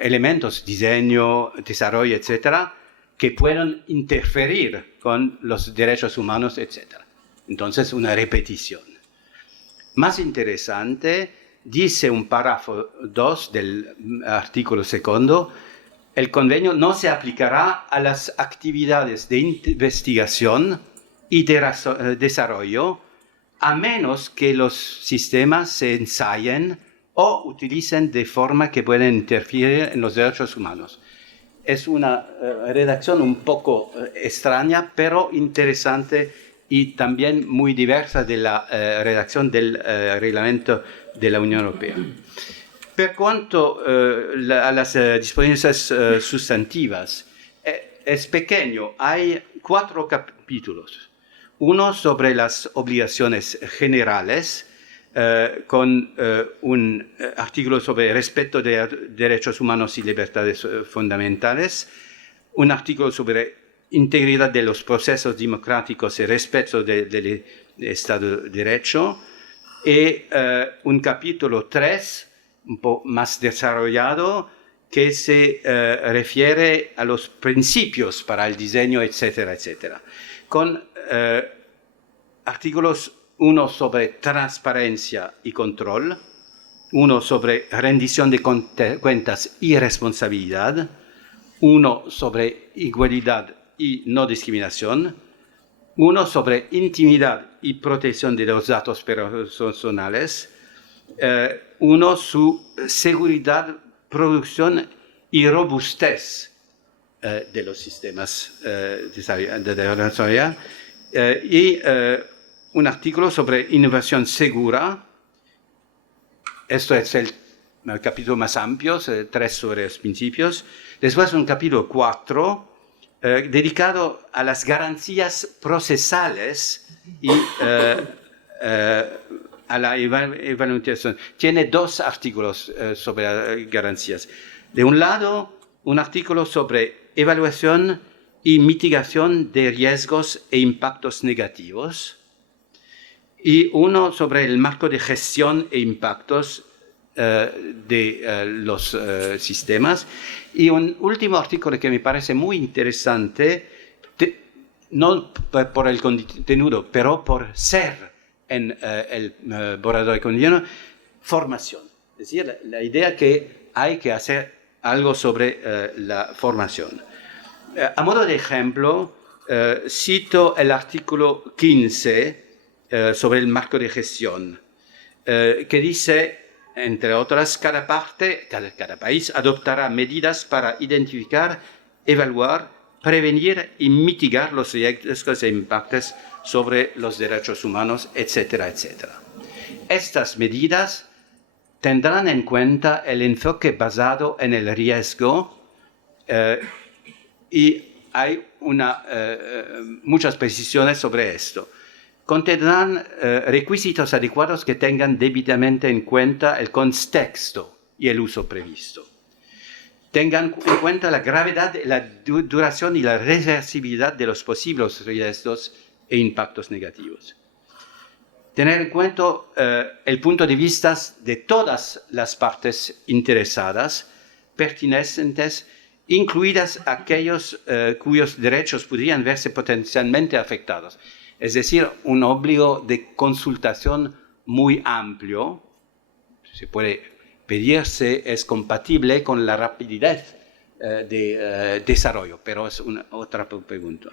elementos, diseño, desarrollo, etcétera, que puedan interferir con los derechos humanos, etcétera. Entonces, una repetición. Más interesante, dice un párrafo 2 del artículo 2, el convenio no se aplicará a las actividades de investigación y de desarrollo a menos que los sistemas se ensayen o utilicen de forma que puedan interferir en los derechos humanos. Es una redacción un poco extraña, pero interesante y también muy diversa de la redacción del reglamento de la Unión Europea. Per cuanto a las disposiciones sustantivas, es pequeño, hay 4 capítulos. Uno sobre las obligaciones generales, con un artículo sobre el respeto de derechos humanos y libertades fundamentales, un artículo sobre integridad de los procesos democráticos y respeto del Estado de Derecho, y un capítulo 3, un poco más desarrollado, que se refiere a los principios para el diseño, etcétera, etcétera. Con artículos 1 sobre transparencia y control, uno sobre rendición de cuentas y responsabilidad, uno sobre igualdad y no discriminación, uno sobre intimidad y protección de los datos personales, uno sobre seguridad, producción y robustez de los sistemas de desarrollo, y un artículo sobre innovación segura. Esto es el capítulo más amplio, 3 sobre los principios. Después un capítulo 4 dedicado a las garantías procesales y a la evaluación. Tiene 2 artículos sobre garantías. De un lado, un artículo sobre evaluación y mitigación de riesgos e impactos negativos, y uno sobre el marco de gestión e impactos de los sistemas, y un último artículo que me parece muy interesante, no por el contenido, pero por ser en el borrador de contenido, formación. Es decir, la idea que hay que hacer algo sobre la formación. A modo de ejemplo, cito el artículo 15 sobre el marco de gestión, que dice, entre otras, cada país adoptará medidas para identificar, evaluar, prevenir y mitigar los riesgos e impactos sobre los derechos humanos, etcétera, etcétera. Estas medidas tendrán en cuenta el enfoque basado en el riesgo, y hay muchas precisiones sobre esto. Contendrán requisitos adecuados que tengan debidamente en cuenta el contexto y el uso previsto. Tengan en cuenta la gravedad, la duración y la reversibilidad de los posibles riesgos e impactos negativos. Tener en cuenta el punto de vista de todas las partes interesadas, pertinentes, incluidas aquellos cuyos derechos podrían verse potencialmente afectados. Es decir, un obligo de consultación muy amplio, se puede pedir si es compatible con la rapidez de desarrollo, pero es otra pregunta.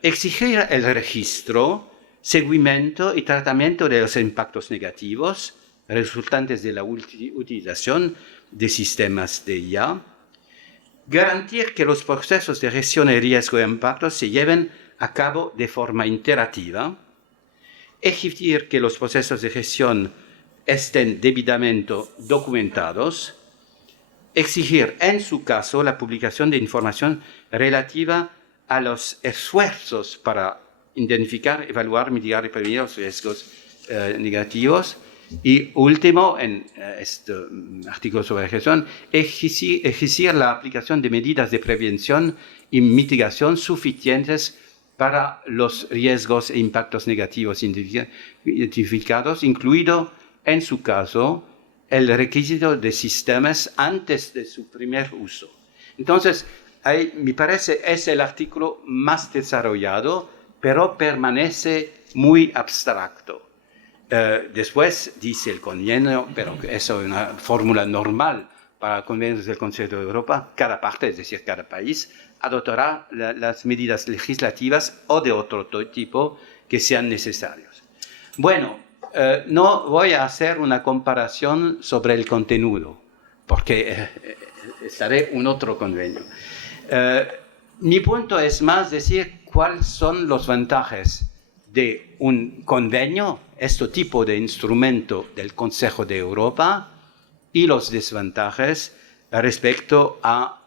Exigir el registro, seguimiento y tratamiento de los impactos negativos resultantes de la utilización de sistemas de IA. Garantir que los procesos de gestión de riesgo e impactos se lleven a cabo de forma interactiva. Exigir que los procesos de gestión estén debidamente documentados. Exigir, en su caso, la publicación de información relativa a los esfuerzos para identificar, evaluar, mitigar y prevenir los riesgos negativos. Y último, en este artículo sobre gestión, exigir la aplicación de medidas de prevención y mitigación suficientes para los riesgos e impactos negativos identificados, incluido, en su caso, el requisito de sistemas antes de su primer uso. Entonces, ahí, me parece, es el artículo más desarrollado, pero permanece muy abstracto. Después dice el convenio, pero eso es una fórmula normal para convenios del Consejo de Europa, cada parte, es decir, cada país, adoptará las medidas legislativas o de otro tipo que sean necesarias. Bueno, no voy a hacer una comparación sobre el contenido, porque estaré en otro convenio. Mi punto es más decir cuáles son los ventajas de un convenio, este tipo de instrumento del Consejo de Europa, y los desventajas respecto a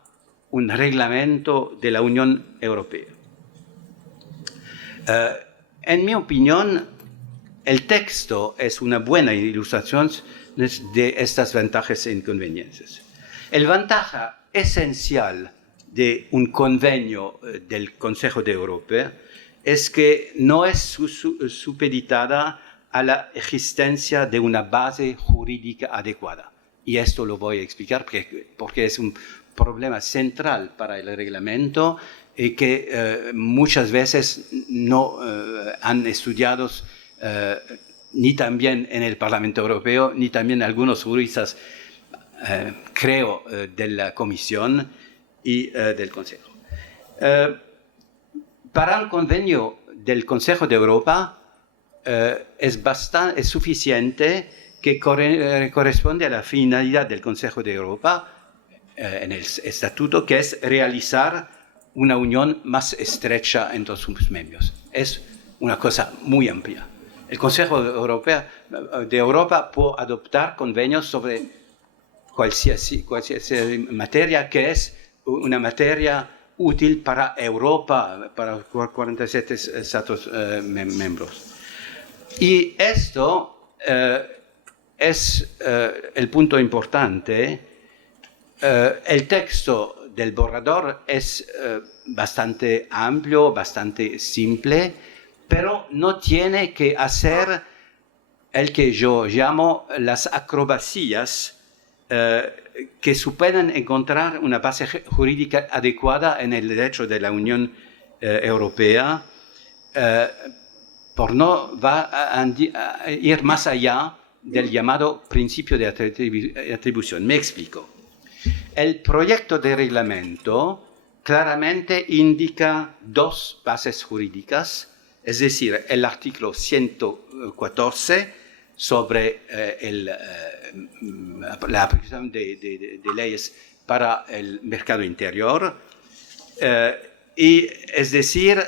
un reglamento de la Unión Europea. En mi opinión, el texto es una buena ilustración de estas ventajas e inconveniencias. El ventaja esencial de un convenio del Consejo de Europa es que no es supeditada a la existencia de una base jurídica adecuada. Y esto lo voy a explicar porque es un problema central para el reglamento y que muchas veces no han estudiado ni también en el Parlamento Europeo, ni también algunos juristas, creo, de la Comisión y del Consejo. Para un convenio del Consejo de Europa es suficiente que corresponde a la finalidad del Consejo de Europa en el estatuto, que es realizar una unión más estrecha entre sus miembros. Es una cosa muy amplia. El Consejo de Europa puede adoptar convenios sobre cualquier materia que es una materia útil para Europa, para 47 Estados miembros. Y esto es el punto importante. El texto del borrador es bastante amplio, bastante simple, pero no tiene que hacer el que yo llamo las acrobacias que suponen encontrar una base jurídica adecuada en el derecho de la Unión Europea, por no ir más allá del llamado principio de atribución. Me explico. El proyecto de reglamento claramente indica dos bases jurídicas, es decir, el artículo 114 sobre la aplicación de leyes para el mercado interior, y es decir,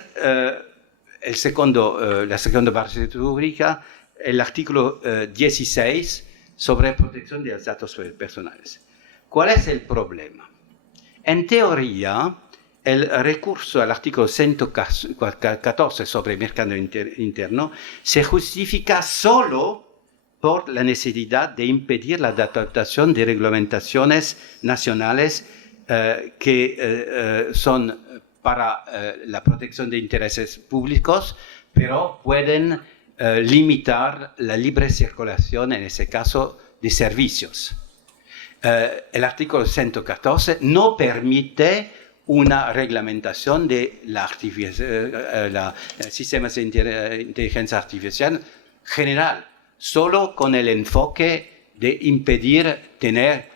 la segunda base jurídica, el artículo 16 sobre protección de los datos personales. ¿Cuál es el problema? En teoría, el recurso al artículo 114 sobre el mercado interno se justifica solo por la necesidad de impedir la adaptación de reglamentaciones nacionales que son para la protección de intereses públicos, pero pueden limitar la libre circulación, en ese caso, de servicios. El artículo 114 no permite una reglamentación de sistemas de inteligencia artificial general, solo con el enfoque de impedir tener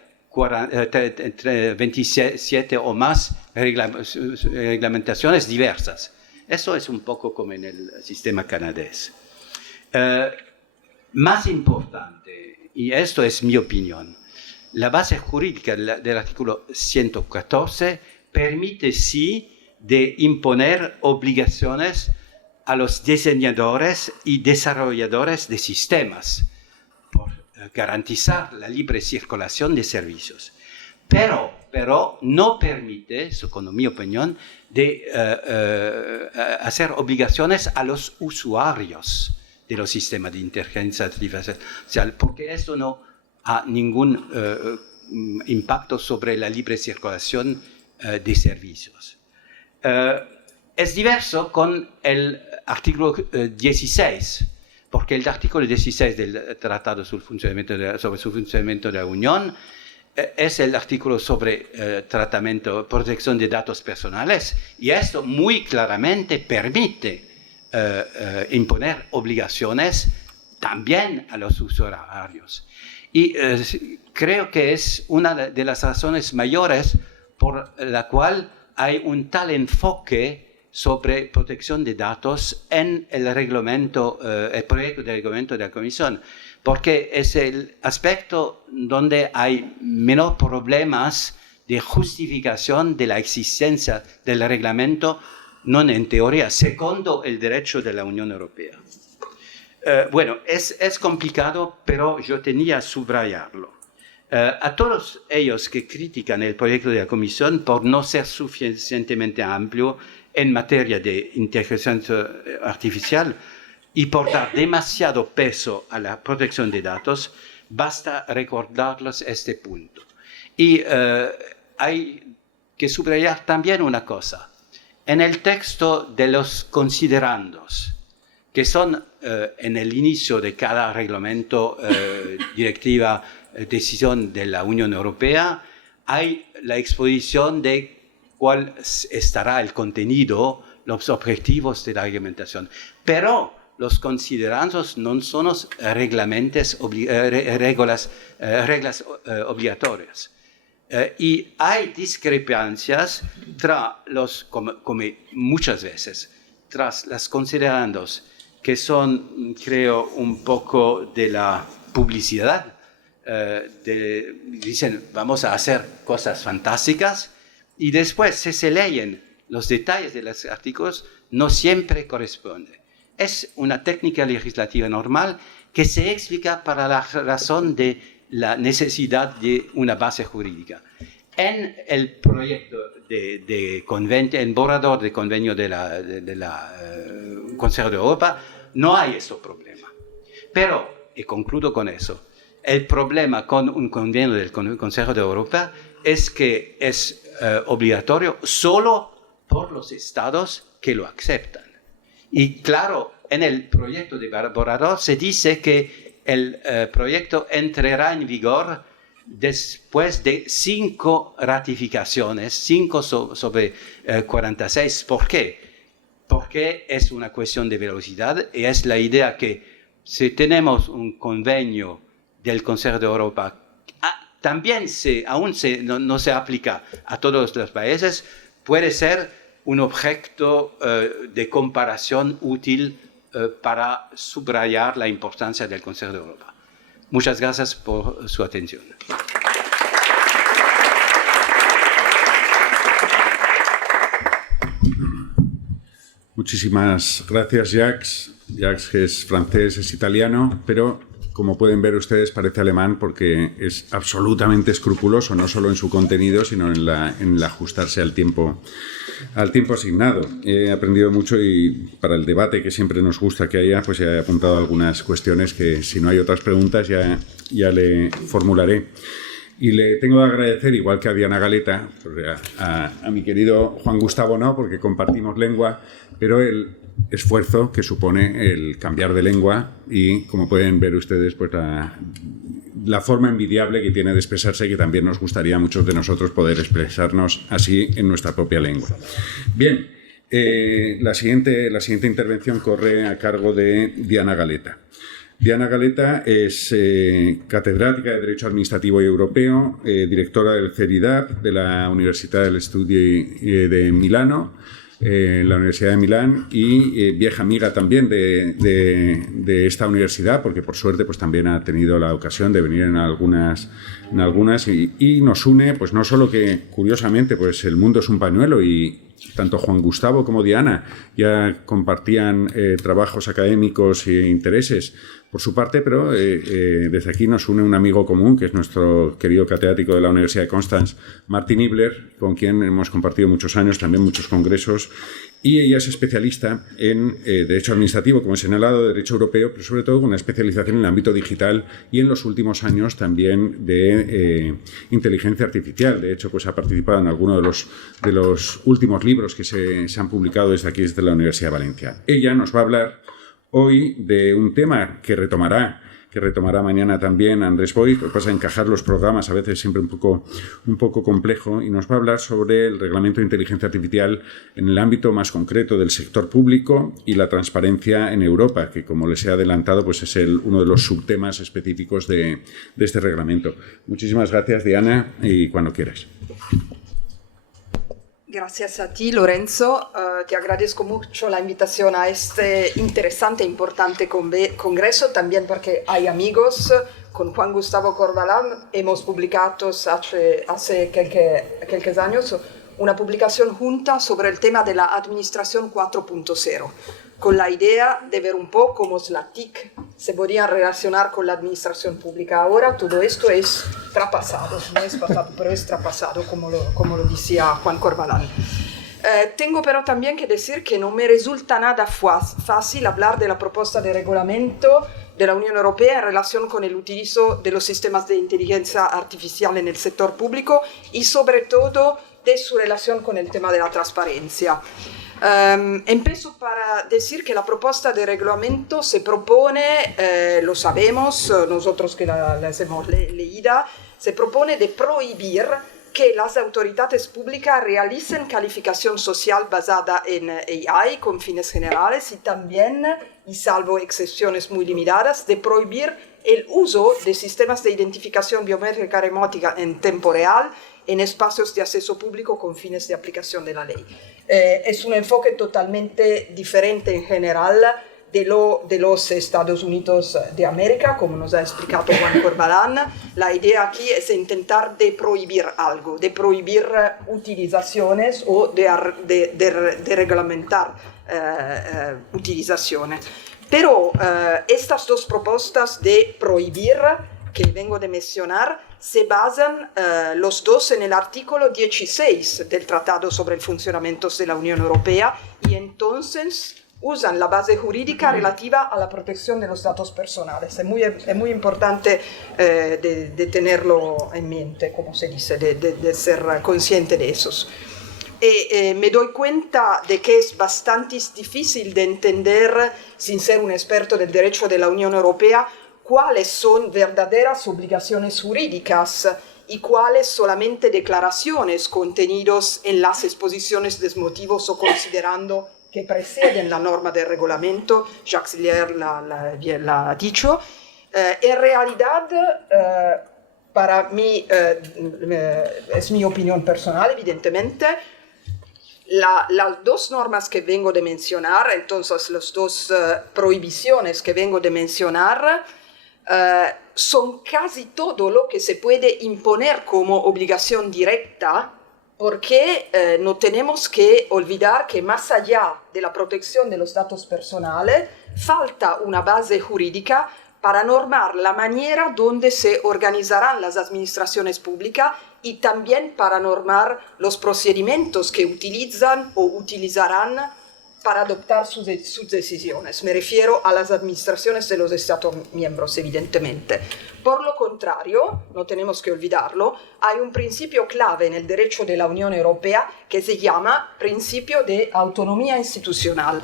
27 o más reglamentaciones diversas. Eso es un poco como en el sistema canadiense. Más importante, y esto es mi opinión, la base jurídica del artículo 114 permite sí de imponer obligaciones a los diseñadores y desarrolladores de sistemas por garantizar la libre circulación de servicios. Pero no permite, según mi opinión, de hacer obligaciones a los usuarios de los sistemas de inteligencia artificial, porque esto no ha ningún impacto sobre la libre circulación de servicios. Es diverso con el artículo 16, porque el artículo 16 del Tratado sobre su funcionamiento de la Unión es el artículo sobre protección de datos personales, y esto muy claramente permite imponer obligaciones también a los usuarios. Y creo que es una de las razones mayores por la cual hay un tal enfoque sobre protección de datos en el reglamento, el proyecto de reglamento de la Comisión, porque es el aspecto donde hay menos problemas de justificación de la existencia del reglamento, no en teoría, segundo el derecho de la Unión Europea. Bueno, es complicado, pero yo tenía que subrayarlo. A todos ellos que critican el proyecto de la Comisión por no ser suficientemente amplio en materia de inteligencia artificial y por dar demasiado peso a la protección de datos, basta recordarles este punto. Y hay que subrayar también una cosa. En el texto de los considerandos, que son en el inicio de cada reglamento, directiva, decisión de la Unión Europea, hay la exposición de cuál estará el contenido, los objetivos de la reglamentación. Pero los considerandos no son reglas obligatorias. Y hay discrepancias como muchas veces, tras los considerandos que son, creo, un poco de la publicidad. Dicen, vamos a hacer cosas fantásticas, y después, si se leen los detalles de los artículos, no siempre corresponde. Es una técnica legislativa normal que se explica para la razón de la necesidad de una base jurídica. En el proyecto de convenio, en borrador de convenio de la Consejo de Europa, no hay ese problema. Pero, y concluyo con eso, el problema con un convenio del Consejo de Europa es que es obligatorio solo por los estados que lo aceptan. Y claro, en el proyecto de borrador se dice que el proyecto entrará en vigor después de 5 ratificaciones, 5 sobre 46. ¿Por qué? Porque es una cuestión de velocidad, y es la idea que si tenemos un convenio del Consejo de Europa, también no se aplica a todos los países, puede ser un objeto de comparación útil para subrayar la importancia del Consejo de Europa. Muchas gracias por su atención. Muchísimas gracias, Jacques. Jacques es francés, es italiano, pero como pueden ver ustedes parece alemán porque es absolutamente escrupuloso, no solo en su contenido, sino en el ajustarse al tiempo asignado. He aprendido mucho, y para el debate que siempre nos gusta que haya, pues he apuntado algunas cuestiones que, si no hay otras preguntas, ya le formularé. Y le tengo que agradecer, igual que a Diana Galeta, a mi querido Juan Gustavo no, porque compartimos lengua, pero el esfuerzo que supone el cambiar de lengua y, como pueden ver ustedes, pues la forma envidiable que tiene de expresarse, que también nos gustaría a muchos de nosotros poder expresarnos así en nuestra propia lengua. Bien, la siguiente intervención corre a cargo de Diana Galeta. Diana Galeta es catedrática de Derecho Administrativo y Europeo, directora del CERIDAP de la Università degli Studi de Milano, la Universidad de Milán, y vieja amiga también de esta universidad, porque por suerte pues también ha tenido la ocasión de venir en algunas y nos une, pues no solo que curiosamente pues el mundo es un pañuelo, y tanto Juan Gustavo como Diana ya compartían trabajos académicos e intereses por su parte, pero desde aquí nos une un amigo común, que es nuestro querido catedrático de la Universidad de Constance, Martin Nibler, con quien hemos compartido muchos años, también muchos congresos, y ella es especialista en Derecho Administrativo, como he señalado, Derecho Europeo, pero sobre todo con una especialización en el ámbito digital y en los últimos años también de inteligencia artificial. De hecho, pues ha participado en algunos de los últimos libros que se han publicado desde la Universidad de Valencia. Ella nos va a hablar hoy de un tema que retomará mañana también Andrés Boy. Lo que pasa es encajar los programas a veces siempre un poco complejo, y nos va a hablar sobre el reglamento de inteligencia artificial en el ámbito más concreto del sector público y la transparencia en Europa, que, como les he adelantado, pues es uno de los subtemas específicos de este reglamento. Muchísimas gracias, Diana, y cuando quieras. Gracias a ti, Lorenzo. Te agradezco mucho la invitación a este interesante e importante congreso, también porque hay amigos. Con Juan Gustavo Corvalán hemos publicado hace quelques años una publicación junta sobre el tema de la administración 4.0, con la idea de ver un poco cómo las TIC se podrían relacionar con la administración pública. Ahora todo esto es traspasado, no es pasado, pero es traspasado, como lo decía Juan Corvalán. Tengo pero también que decir que no me resulta nada fácil hablar de la propuesta de reglamento de la Unión Europea en relación con el utilizo de los sistemas de inteligencia artificial en el sector público, y sobre todo de su relación con el tema de la transparencia. Empiezo para decir que la propuesta de reglamento se propone, lo sabemos nosotros que la hemos leída, se propone de prohibir que las autoridades públicas realicen calificación social basada en AI con fines generales y también, y salvo excepciones muy limitadas, de prohibir el uso de sistemas de identificación biométrica remótica en tiempo real en espacios de acceso público con fines de aplicación de la ley. Es un enfoque totalmente diferente en general de los Estados Unidos de América, como nos ha explicado Juan Corbalán. La idea aquí es intentar de prohibir algo, de prohibir utilizaciones o de reglamentar utilizaciones. Pero estas dos propuestas de prohibir que vengo de mencionar se basan los dos en el artículo 16 del Tratado sobre el Funcionamiento de la Unión Europea y entonces usan la base jurídica relativa a la protección de los datos personales. Es muy importante de tenerlo en mente, como se dice, de ser consciente de esos. Me doy cuenta de que es bastante difícil de entender, sin ser un experto del derecho de la Unión Europea, cuáles son verdaderas obligaciones jurídicas y cuáles solamente declaraciones contenidos en las exposiciones de motivos o considerando que preceden la norma del reglamento. Jacques Siller la ha dicho. En realidad, para mí, es mi opinión personal, evidentemente, las dos normas que vengo de mencionar, entonces las dos prohibiciones que vengo de mencionar, son casi todo lo que se puede imponer como obligación directa, porque no tenemos que olvidar que más allá de la protección de los datos personales, falta una base jurídica para normar la manera donde se organizarán las administraciones públicas y también para normar los procedimientos que utilizan o utilizarán para adoptar sus decisiones. Me refiero a las administraciones de los Estados miembros, evidentemente. Por lo contrario, no tenemos que olvidarlo, hay un principio clave en el derecho de la Unión Europea que se llama principio de autonomía institucional.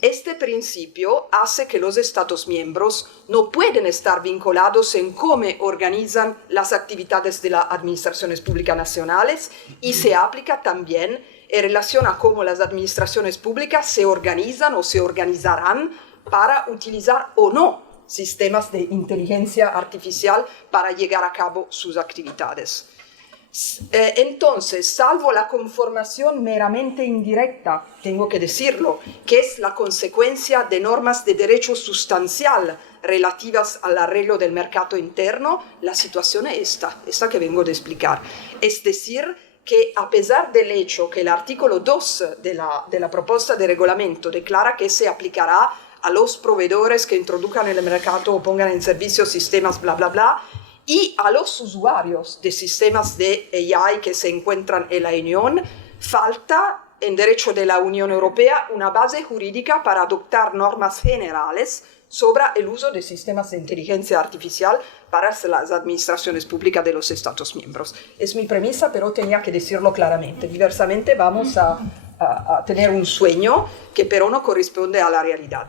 Este principio hace que los Estados miembros no pueden estar vinculados en cómo organizan las actividades de las administraciones públicas nacionales y se aplica también en relación a cómo las administraciones públicas se organizan o se organizarán para utilizar o no sistemas de inteligencia artificial para llevar a cabo sus actividades. Entonces, salvo la conformación meramente indirecta, tengo que decirlo, que es la consecuencia de normas de derecho sustancial relativas al arreglo del mercado interno, la situación es esta que vengo de explicar. Es decir, que a pesar del hecho que el artículo 2 de la propuesta de reglamento declara que se aplicará a los proveedores que introduzcan en el mercado o pongan en servicio sistemas bla bla bla, y a los usuarios de sistemas de AI que se encuentran en la Unión, falta en derecho de la Unión Europea una base jurídica para adoptar normas generales sobre el uso de sistemas de inteligencia artificial para las administraciones públicas de los Estados miembros. Es mi premisa, pero tenía que decirlo claramente. Diversamente vamos a tener un sueño que pero no corresponde a la realidad.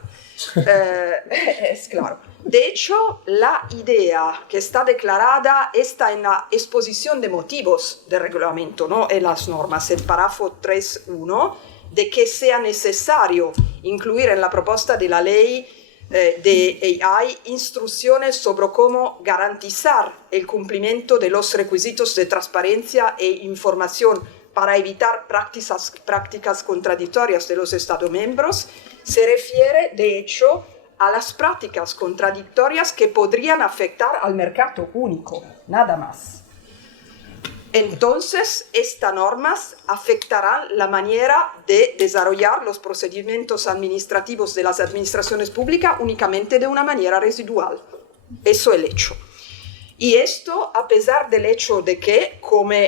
Es claro. De hecho, la idea que está declarada está en la exposición de motivos del reglamento, ¿no? En las normas, el párrafo 3.1, de que sea necesario incluir en la propuesta de la ley de AI instrucciones sobre cómo garantizar el cumplimiento de los requisitos de transparencia e información para evitar prácticas contradictorias de los Estados miembros. Se refiere, de hecho, a las prácticas contradictorias que podrían afectar al mercado único, nada más. Entonces, estas normas afectarán la manera de desarrollar los procedimientos administrativos de las administraciones públicas únicamente de una manera residual. Eso es el hecho. Y esto a pesar del hecho de que, como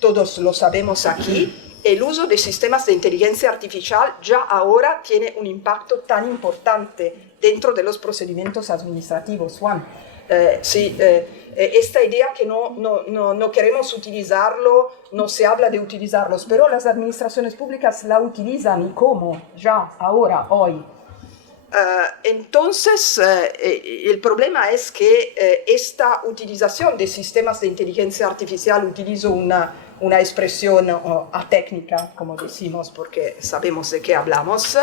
todos lo sabemos aquí, el uso de sistemas de inteligencia artificial ya ahora tiene un impacto tan importante dentro de los procedimientos administrativos. Juan, esta idea que no queremos utilizarlo, no se habla de utilizarlos, pero las administraciones públicas la utilizan y cómo, ya, ahora, hoy. Entonces, el problema es que esta utilización de sistemas de inteligencia artificial, utilizo una expresión atécnica, como decimos, porque sabemos de qué hablamos,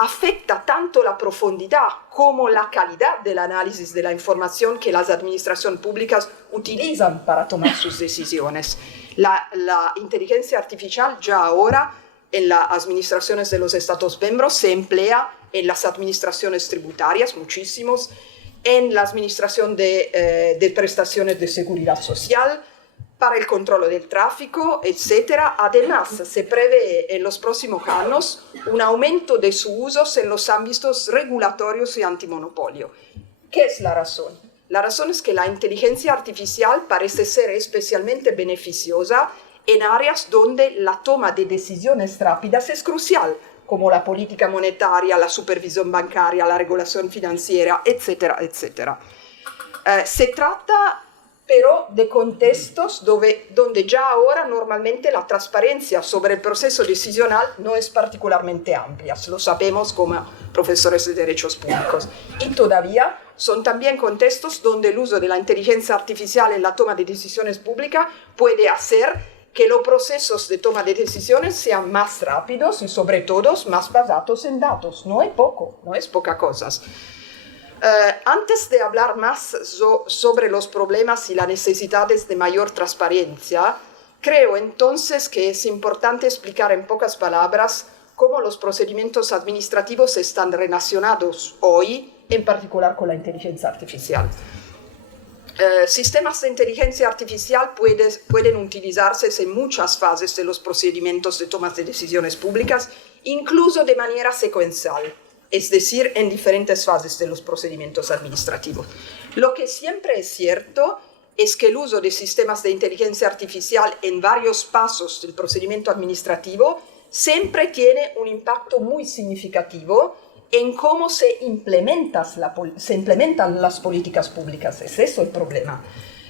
afecta tanto la profundidad como la calidad del análisis de la información que las administraciones públicas utilizan para tomar sus decisiones. La inteligencia artificial ya ahora en las administraciones de los Estados miembros se emplea en las administraciones tributarias, muchísimos, en la administración de prestaciones de seguridad social, para el control del tráfico, etc. Además, se prevé en los próximos años un aumento de su uso en los ámbitos regulatorios y antimonopolio. ¿Qué es la razón? La razón es que la inteligencia artificial parece ser especialmente beneficiosa en áreas donde la toma de decisiones rápidas es crucial, como la política monetaria, la supervisión bancaria, la regulación financiera, etcétera, etcétera. Se trata pero de contextos donde ya ahora normalmente la transparencia sobre el proceso decisional no es particularmente amplia, lo sabemos como profesores de derechos públicos. Y todavía son también contextos donde el uso de la inteligencia artificial en la toma de decisiones públicas puede hacer que los procesos de toma de decisiones sean más rápidos y sobre todo más basados en datos. No es poco, no es poca cosa. Antes de hablar más sobre los problemas y las necesidades de mayor transparencia, creo entonces que es importante explicar en pocas palabras cómo los procedimientos administrativos están relacionados hoy, en particular con la inteligencia artificial. Sistemas de inteligencia artificial pueden utilizarse en muchas fases de los procedimientos de toma de decisiones públicas, incluso de manera secuencial, es decir, en diferentes fases de los procedimientos administrativos. Lo que siempre es cierto es que el uso de sistemas de inteligencia artificial en varios pasos del procedimiento administrativo siempre tiene un impacto muy significativo en cómo se implementan las políticas públicas. Es eso el problema.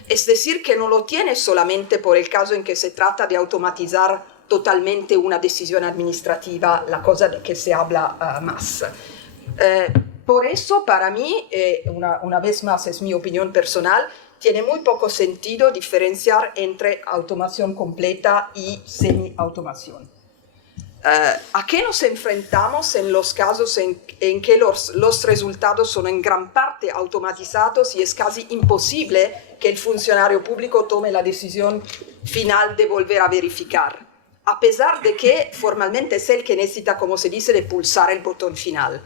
Es decir, que no lo tiene solamente por el caso en que se trata de automatizar totalmente una decisión administrativa, la cosa de que se habla más. Por eso, para mí, una vez más es mi opinión personal, tiene muy poco sentido diferenciar entre automación completa y semi-automación. ¿A qué nos enfrentamos en los casos en que los resultados son en gran parte automatizados y es casi imposible que el funcionario público tome la decisión final de volver a verificar? A pesar de que formalmente es él que necesita, como se dice, de pulsar el botón final.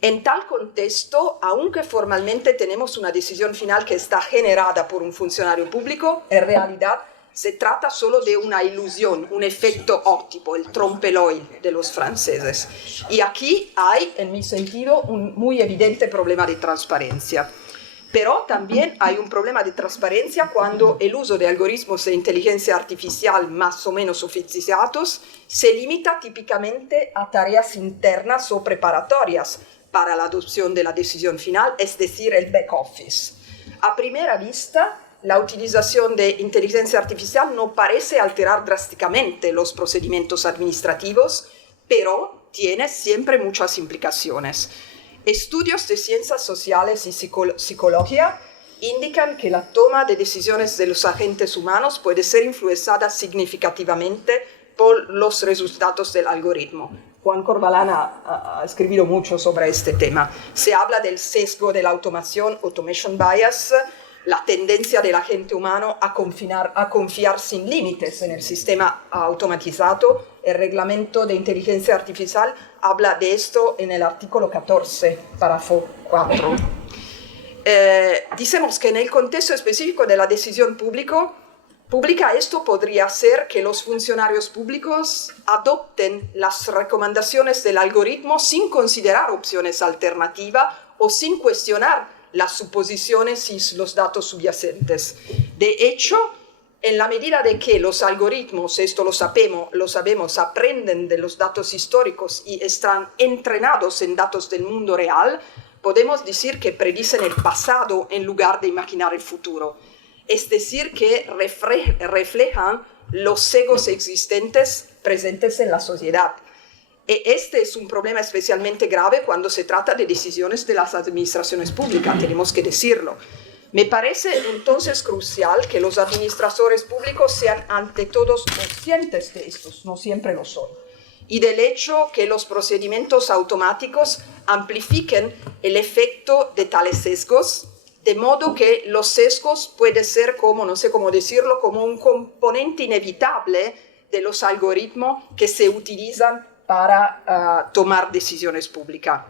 En tal contexto, aunque formalmente tenemos una decisión final que está generada por un funcionario público, en realidad se trata solo de una ilusión, un efecto óptico, el trompe-l'œil de los franceses. Y aquí hay, en mi sentido, un muy evidente problema de transparencia. Pero también hay un problema de transparencia cuando el uso de algoritmos de inteligencia artificial más o menos sofisticados se limita típicamente a tareas internas o preparatorias para la adopción de la decisión final, es decir, el back office. A primera vista, la utilización de inteligencia artificial no parece alterar drásticamente los procedimientos administrativos, pero tiene siempre muchas implicaciones. Estudios de ciencias sociales y psicología indican que la toma de decisiones de los agentes humanos puede ser influenciada significativamente por los resultados del algoritmo. Juan Corbalán ha escrito mucho sobre este tema. Se habla del sesgo de la automación, automation bias, la tendencia del agente humano a confiar sin límites en el sistema automatizado. El reglamento de inteligencia artificial habla de esto en el artículo 14, párrafo 4. Decimos que en el contexto específico de la decisión pública, esto podría ser que los funcionarios públicos adopten las recomendaciones del algoritmo sin considerar opciones alternativas o sin cuestionar las suposiciones y los datos subyacentes. De hecho, en la medida de que los algoritmos, esto lo sabemos, aprenden de los datos históricos y están entrenados en datos del mundo real, podemos decir que predicen el pasado en lugar de imaginar el futuro. Es decir, que reflejan los sesgos existentes presentes en la sociedad. Este es un problema especialmente grave cuando se trata de decisiones de las administraciones públicas, tenemos que decirlo. Me parece entonces crucial que los administradores públicos sean ante todo conscientes de estos, no siempre lo son, y del hecho que los procedimientos automáticos amplifiquen el efecto de tales sesgos, de modo que los sesgos pueden ser como, no sé cómo decirlo, como un componente inevitable de los algoritmos que se utilizan para tomar decisiones públicas.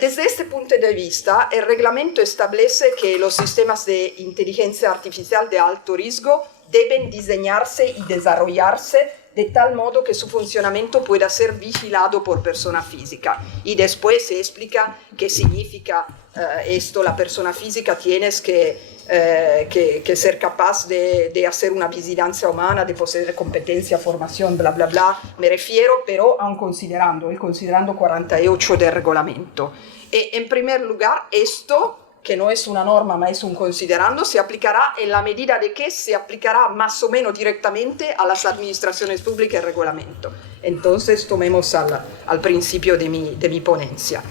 Desde este punto de vista, el reglamento establece que los sistemas de inteligencia artificial de alto riesgo deben diseñarse y desarrollarse de tal modo que su funcionamiento pueda ser vigilado por persona física. Y después se explica qué significa esto. La persona física tienes que ser capaz de hacer una vigilancia humana, de poseer competencia, formación, bla, bla, bla. Me refiero pero a un considerando, el considerando 48 del reglamento. En primer lugar, esto, que no es una norma, ma es un considerando, se aplicará en la medida de que se aplicará más o menos directamente a las administraciones públicas el reglamento. Entonces, tomemos al principio de mi ponencia.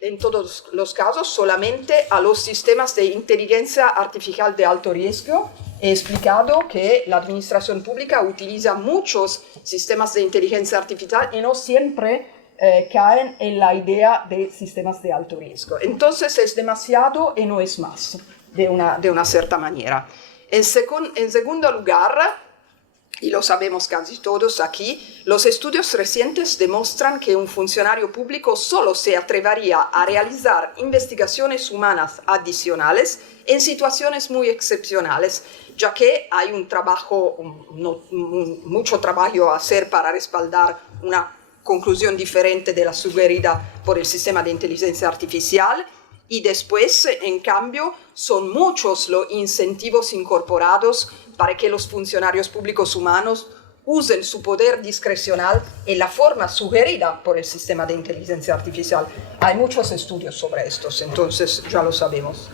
En todos los casos, solamente a los sistemas de inteligencia artificial de alto riesgo. He explicado que la administración pública utiliza muchos sistemas de inteligencia artificial y no siempre caen en la idea de sistemas de alto riesgo. Entonces es demasiado y no es más, de una cierta manera. En segundo lugar, y lo sabemos casi todos aquí, los estudios recientes demuestran que un funcionario público solo se atrevería a realizar investigaciones humanas adicionales en situaciones muy excepcionales, ya que hay mucho trabajo a hacer para respaldar una conclusión diferente de la sugerida por el sistema de inteligencia artificial, y después, en cambio, son muchos los incentivos incorporados para que los funcionarios públicos humanos usen su poder discrecional en la forma sugerida por el sistema de inteligencia artificial. Hay muchos estudios sobre estos, entonces ya lo sabemos.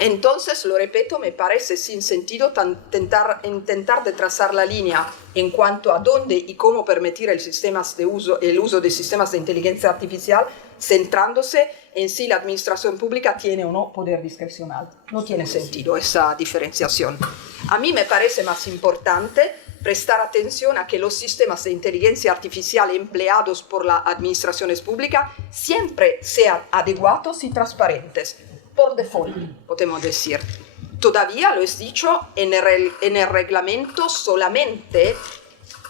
Entonces, lo repito, me parece sin sentido intentar de trazar la línea en cuanto a dónde y cómo permitir el uso de sistemas de inteligencia artificial, centrándose en si la administración pública tiene o no poder discrecional. No tiene sentido esa diferenciación. A mí me parece más importante prestar atención a que los sistemas de inteligencia artificial empleados por las administraciones públicas siempre sean adecuados y transparentes. Por default, podemos decir. Todavía, lo he dicho, en el reglamento solamente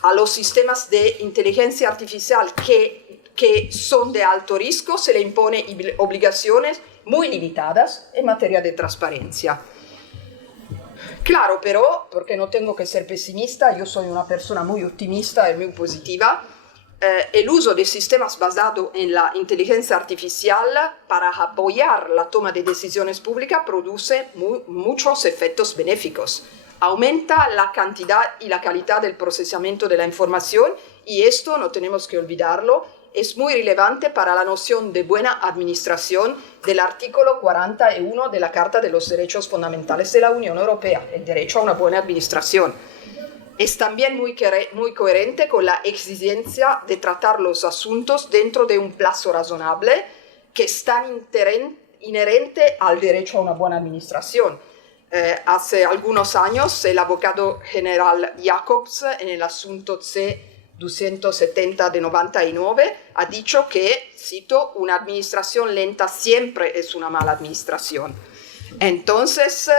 a los sistemas de inteligencia artificial que son de alto riesgo se le impone obligaciones muy limitadas en materia de transparencia. Claro, pero, porque no tengo que ser pesimista, yo soy una persona muy optimista y muy positiva, el uso de sistemas basados en la inteligencia artificial para apoyar la toma de decisiones públicas produce muchos efectos benéficos. Aumenta la cantidad y la calidad del procesamiento de la información, y esto, no tenemos que olvidarlo, es muy relevante para la noción de buena administración del artículo 41 de la Carta de los Derechos Fundamentales de la Unión Europea, el derecho a una buena administración. Es también muy coherente con la exigencia de tratar los asuntos dentro de un plazo razonable, que es tan inherente al derecho a una buena administración. Hace algunos años, el abogado general Jacobs, en el asunto C-270 de 99, ha dicho que, cito, una administración lenta siempre es una mala administración. Entonces,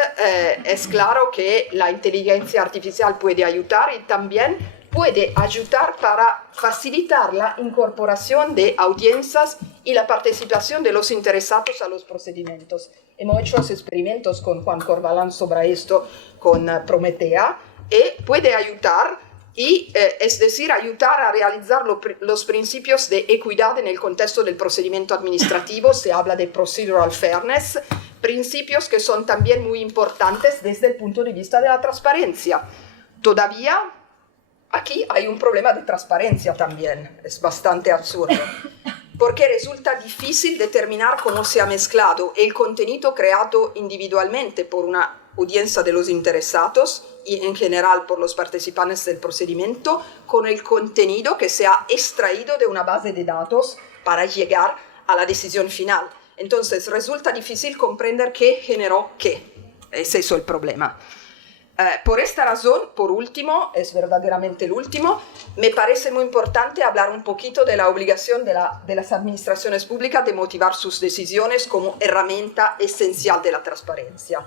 es claro que la inteligencia artificial puede ayudar, y también puede ayudar para facilitar la incorporación de audiencias y la participación de los interesados a los procedimientos. Hemos hecho experimentos con Juan Corvalán sobre esto, con Prometea, y puede ayudar, es decir, ayudar a realizar los principios de equidad en el contexto del procedimiento administrativo. Se habla de procedural fairness, principios que son también muy importantes desde el punto de vista de la transparencia. Todavía aquí hay un problema de transparencia también, es bastante absurdo, porque resulta difícil determinar cómo se ha mezclado el contenido creado individualmente por una audiencia de los interesados y en general por los participantes del procedimiento con el contenido que se ha extraído de una base de datos para llegar a la decisión final. Entonces resulta difícil comprender qué generó qué. Es eso el problema. Por esta razón, por último, es verdaderamente el último, me parece muy importante hablar un poquito de la obligación de las administraciones públicas de motivar sus decisiones como herramienta esencial de la transparencia.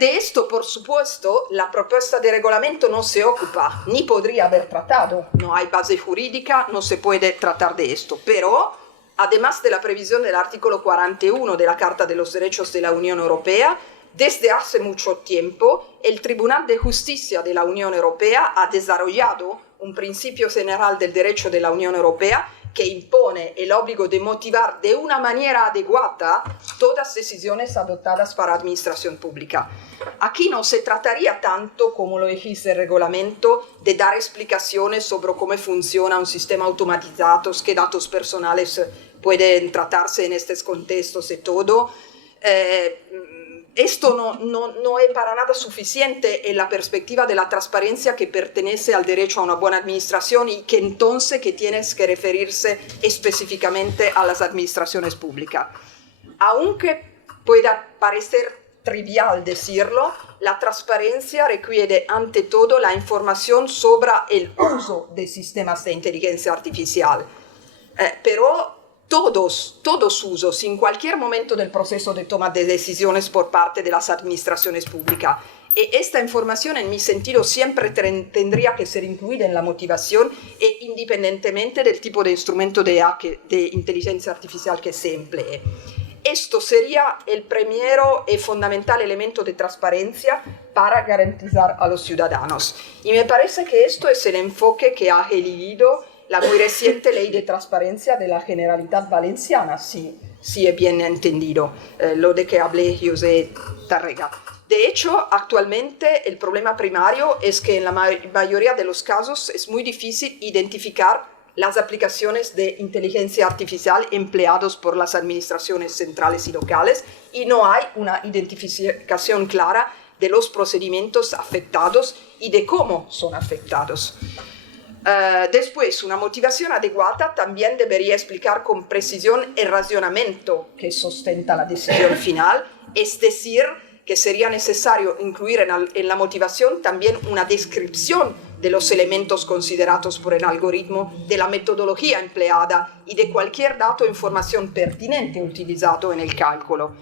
De esto, por supuesto, la propuesta de reglamento no se ocupa, ni podría haber tratado. No hay base jurídica, no se puede tratar de esto. Pero, además de la previsión del artículo 41 de la Carta de los Derechos de la Unión Europea, desde hace mucho tiempo, el Tribunal de Justicia de la Unión Europea ha desarrollado un principio general del derecho de la Unión Europea que impone el obligo de motivar de una manera adecuada todas decisiones adoptadas para administración pública. Aquí no se trataría tanto, como lo exige el reglamento, de dar explicaciones sobre cómo funciona un sistema automatizado, qué datos personales pueden tratarse en estos contextos y todo. Esto no es para nada suficiente en la perspectiva de la transparencia que pertenece al derecho a una buena administración y que entonces que tienes que referirse específicamente a las administraciones públicas. Aunque pueda parecer trivial decirlo, la transparencia requiere ante todo la información sobre el uso de sistemas de inteligencia artificial. Pero todos usos en cualquier momento del proceso de toma de decisiones por parte de las administraciones públicas. Y esta información, en mi sentido, siempre tendría que ser incluida en la motivación e independientemente del tipo de instrumento de inteligencia artificial que se emplee. Esto sería el primero y fundamental elemento de transparencia para garantizar a los ciudadanos. Y me parece que esto es el enfoque que ha elegido la muy reciente ley de transparencia de la Generalitat Valenciana, si he bien entendido lo de que hablé José Tarrega. De hecho, actualmente el problema primario es que en la mayoría de los casos es muy difícil identificar las aplicaciones de inteligencia artificial empleadas por las administraciones centrales y locales y no hay una identificación clara de los procedimientos afectados y de cómo son afectados. Después, una motivación adecuada también debería explicar con precisión el razonamiento que sustenta la decisión final, es decir, que sería necesario incluir en la motivación también una descripción de los elementos considerados por el algoritmo, de la metodología empleada y de cualquier dato o información pertinente utilizado en el cálculo.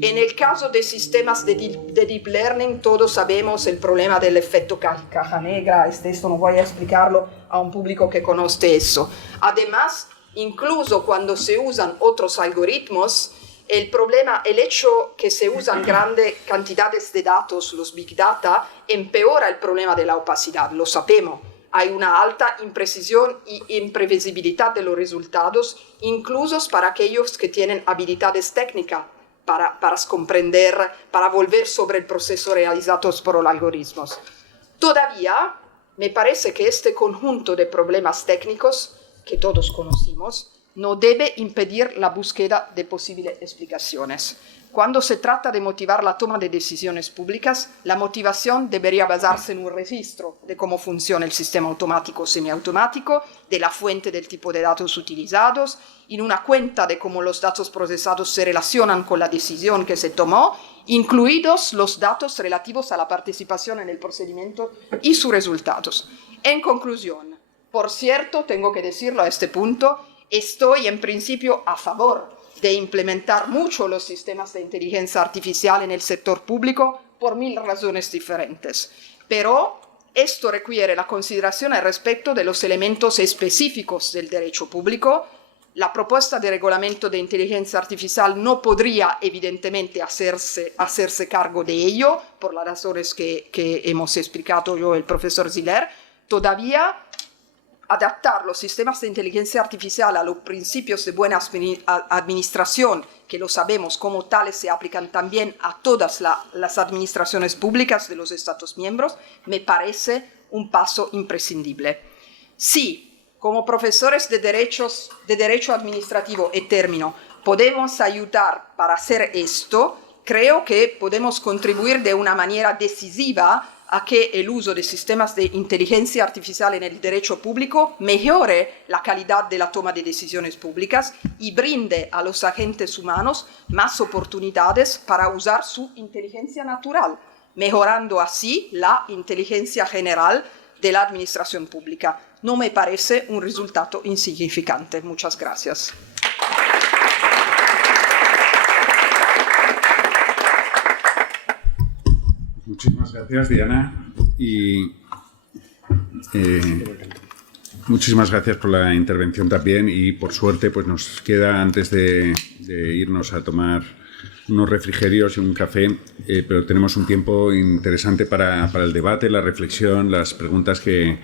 En el caso de sistemas de deep learning, todos sabemos el problema del efecto caja negra. Esto no voy a explicarlo a un público que conoce eso. Además, incluso cuando se usan otros algoritmos, el hecho que se usan grandes cantidades de datos, los big data, empeora el problema de la opacidad, lo sabemos. Hay una alta imprecisión y imprevisibilidad de los resultados, incluso para aquellos que tienen habilidades técnicas para comprender, para volver sobre el proceso realizado por los algoritmos. Todavía, me parece que este conjunto de problemas técnicos que todos conocimos no debe impedir la búsqueda de posibles explicaciones. Cuando se trata de motivar la toma de decisiones públicas, la motivación debería basarse en un registro de cómo funciona el sistema automático o semiautomático, de la fuente del tipo de datos utilizados, en una cuenta de cómo los datos procesados se relacionan con la decisión que se tomó, incluidos los datos relativos a la participación en el procedimiento y sus resultados. En conclusión, por cierto, tengo que decirlo a este punto, estoy en principio a favor de implementar mucho los sistemas de inteligencia artificial en el sector público por 1000 razones diferentes. Pero esto requiere la consideración al respecto de los elementos específicos del derecho público. La propuesta de reglamento de inteligencia artificial no podría evidentemente hacerse cargo de ello, por las razones que hemos explicado yo y el profesor Ziller. Todavía adaptar los sistemas de inteligencia artificial a los principios de buena administración, que lo sabemos como tales se aplican también a todas las administraciones públicas de los Estados miembros, me parece un paso imprescindible. Sí, como profesores de derecho administrativo y termino, podemos ayudar para hacer esto, creo que podemos contribuir de una manera decisiva a que el uso de sistemas de inteligencia artificial en el derecho público mejore la calidad de la toma de decisiones públicas y brinde a los agentes humanos más oportunidades para usar su inteligencia natural, mejorando así la inteligencia general de la administración pública. No me parece un resultado insignificante. Muchas gracias. Muchísimas gracias, Diana. Y muchísimas gracias por la intervención también. Y por suerte, pues nos queda, antes de irnos a tomar unos refrigerios y un café, pero tenemos un tiempo interesante para el debate, la reflexión, las preguntas que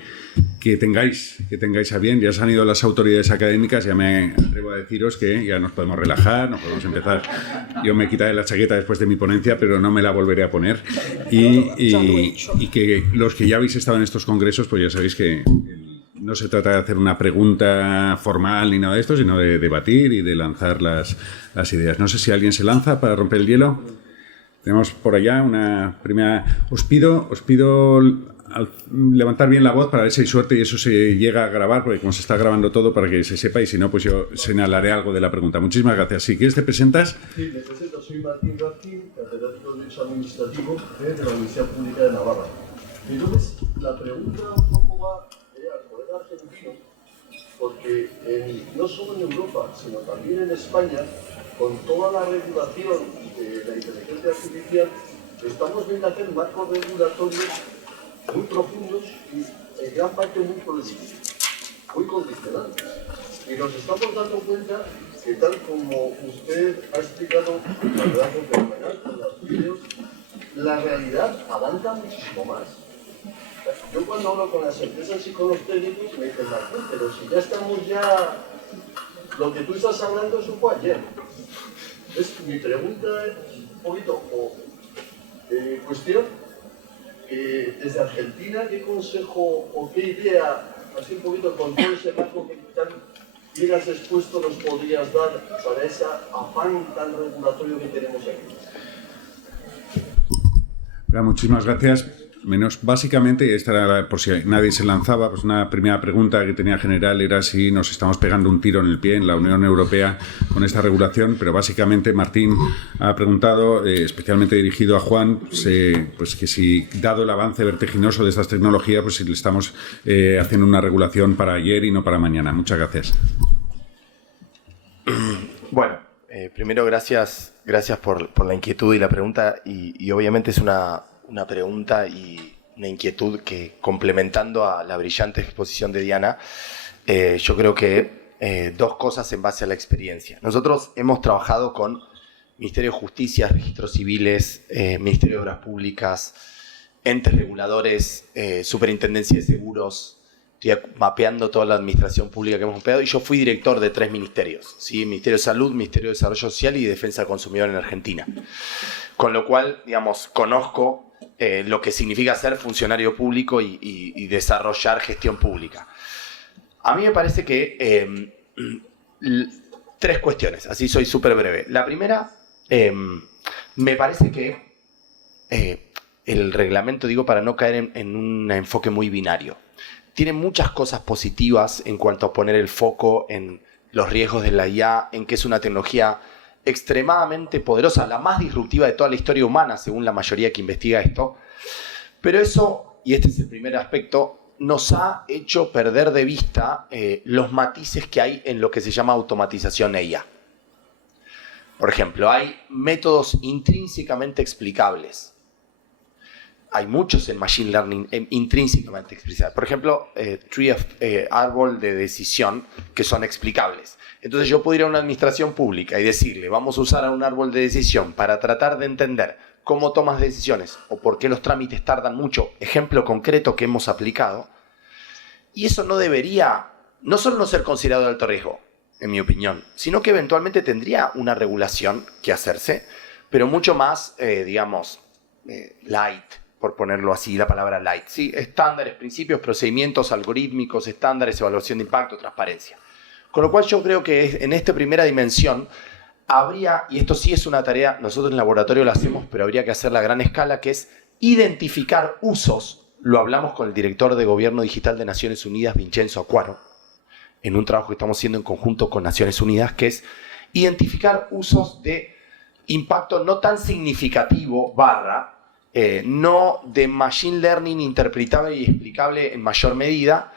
tengáis a bien. Ya se han ido las autoridades académicas, ya me atrevo a deciros que ya nos podemos relajar, nos podemos empezar. Yo me quitaré la chaqueta después de mi ponencia, pero no me la volveré a poner. Y que los que ya habéis estado en estos congresos, pues ya sabéis que no se trata de hacer una pregunta formal ni nada de esto, sino de debatir y de lanzar las ideas. No sé si alguien se lanza para romper el hielo. Tenemos por allá una primera... Os pido levantar bien la voz para ver si hay suerte y eso se llega a grabar, porque como se está grabando todo, para que se sepa, y si no, pues yo señalaré algo de la pregunta. Muchísimas gracias. Si quieres, ¿te presentas? Sí, me presento. Soy Martín Raskin, catedrático de Derecho Administrativo de la Universidad Pública de Navarra. Entonces, la pregunta un poco va al poder argentino, porque no solo en Europa, sino también en España, con toda la regulación de la inteligencia artificial, estamos viendo hacer marcos regulatorios muy profundos y en gran parte muy prohibitivos, muy condicionantes. Y nos estamos dando cuenta que, tal como usted ha explicado, la verdad fenomenal con los vídeos, la realidad avanza muchísimo más. Yo cuando hablo con las empresas y con los técnicos me dicen, Martín, pero si ya estamos lo que tú estás hablando, eso fue ayer. Entonces, mi pregunta es un poquito, cuestión, desde Argentina, ¿qué consejo o qué idea, así un poquito con todo ese marco que tan bien has expuesto, nos podrías dar para ese afán tan regulatorio que tenemos aquí? Muchísimas gracias. Básicamente, esta era, por si nadie se lanzaba, pues una primera pregunta que tenía general era si nos estamos pegando un tiro en el pie en la Unión Europea con esta regulación, pero básicamente Martín ha preguntado, especialmente dirigido a Juan, pues que si, dado el avance vertiginoso de estas tecnologías, pues si le estamos haciendo una regulación para ayer y no para mañana. Muchas gracias. Bueno, primero gracias por la inquietud y la pregunta, y obviamente es una pregunta y una inquietud que, complementando a la brillante exposición de Diana, yo creo que dos cosas en base a la experiencia. Nosotros hemos trabajado con Ministerio de Justicia, Registros Civiles, Ministerio de Obras Públicas, entes reguladores, Superintendencia de Seguros. Estoy mapeando toda la administración pública que hemos mapeado, y yo fui director de 3 ministerios, ¿sí? Ministerio de Salud, Ministerio de Desarrollo Social y Defensa del Consumidor en Argentina. Con lo cual, digamos, conozco lo que significa ser funcionario público y desarrollar gestión pública. A mí me parece que 3 cuestiones, así soy súper breve. La primera, me parece que el reglamento, digo, para no caer en un enfoque muy binario, tiene muchas cosas positivas en cuanto a poner el foco en los riesgos de la IA, en que es una tecnología extremadamente poderosa, la más disruptiva de toda la historia humana, según la mayoría que investiga esto. Pero eso, y este es el primer aspecto, nos ha hecho perder de vista los matices que hay en lo que se llama automatización IA. Por ejemplo, hay métodos intrínsecamente explicables. Hay muchos en Machine Learning intrínsecamente explicables. Por ejemplo, árbol de decisión, que son explicables. Entonces yo puedo ir a una administración pública y decirle, vamos a usar un árbol de decisión para tratar de entender cómo tomas decisiones o por qué los trámites tardan mucho. Ejemplo concreto que hemos aplicado. Y eso no debería, no solo no ser considerado de alto riesgo, en mi opinión, sino que eventualmente tendría una regulación que hacerse, pero mucho más, light, por ponerlo así, la palabra light. ¿Sí? Estándares, principios, procedimientos algorítmicos, estándares, evaluación de impacto, transparencia. Con lo cual yo creo que en esta primera dimensión habría, y esto sí es una tarea, nosotros en el laboratorio la hacemos, pero habría que hacerla a gran escala, que es identificar usos, lo hablamos con el director de Gobierno Digital de Naciones Unidas, Vincenzo Aquaro, en un trabajo que estamos haciendo en conjunto con Naciones Unidas, que es identificar usos de impacto no tan significativo, no de machine learning interpretable y explicable en mayor medida,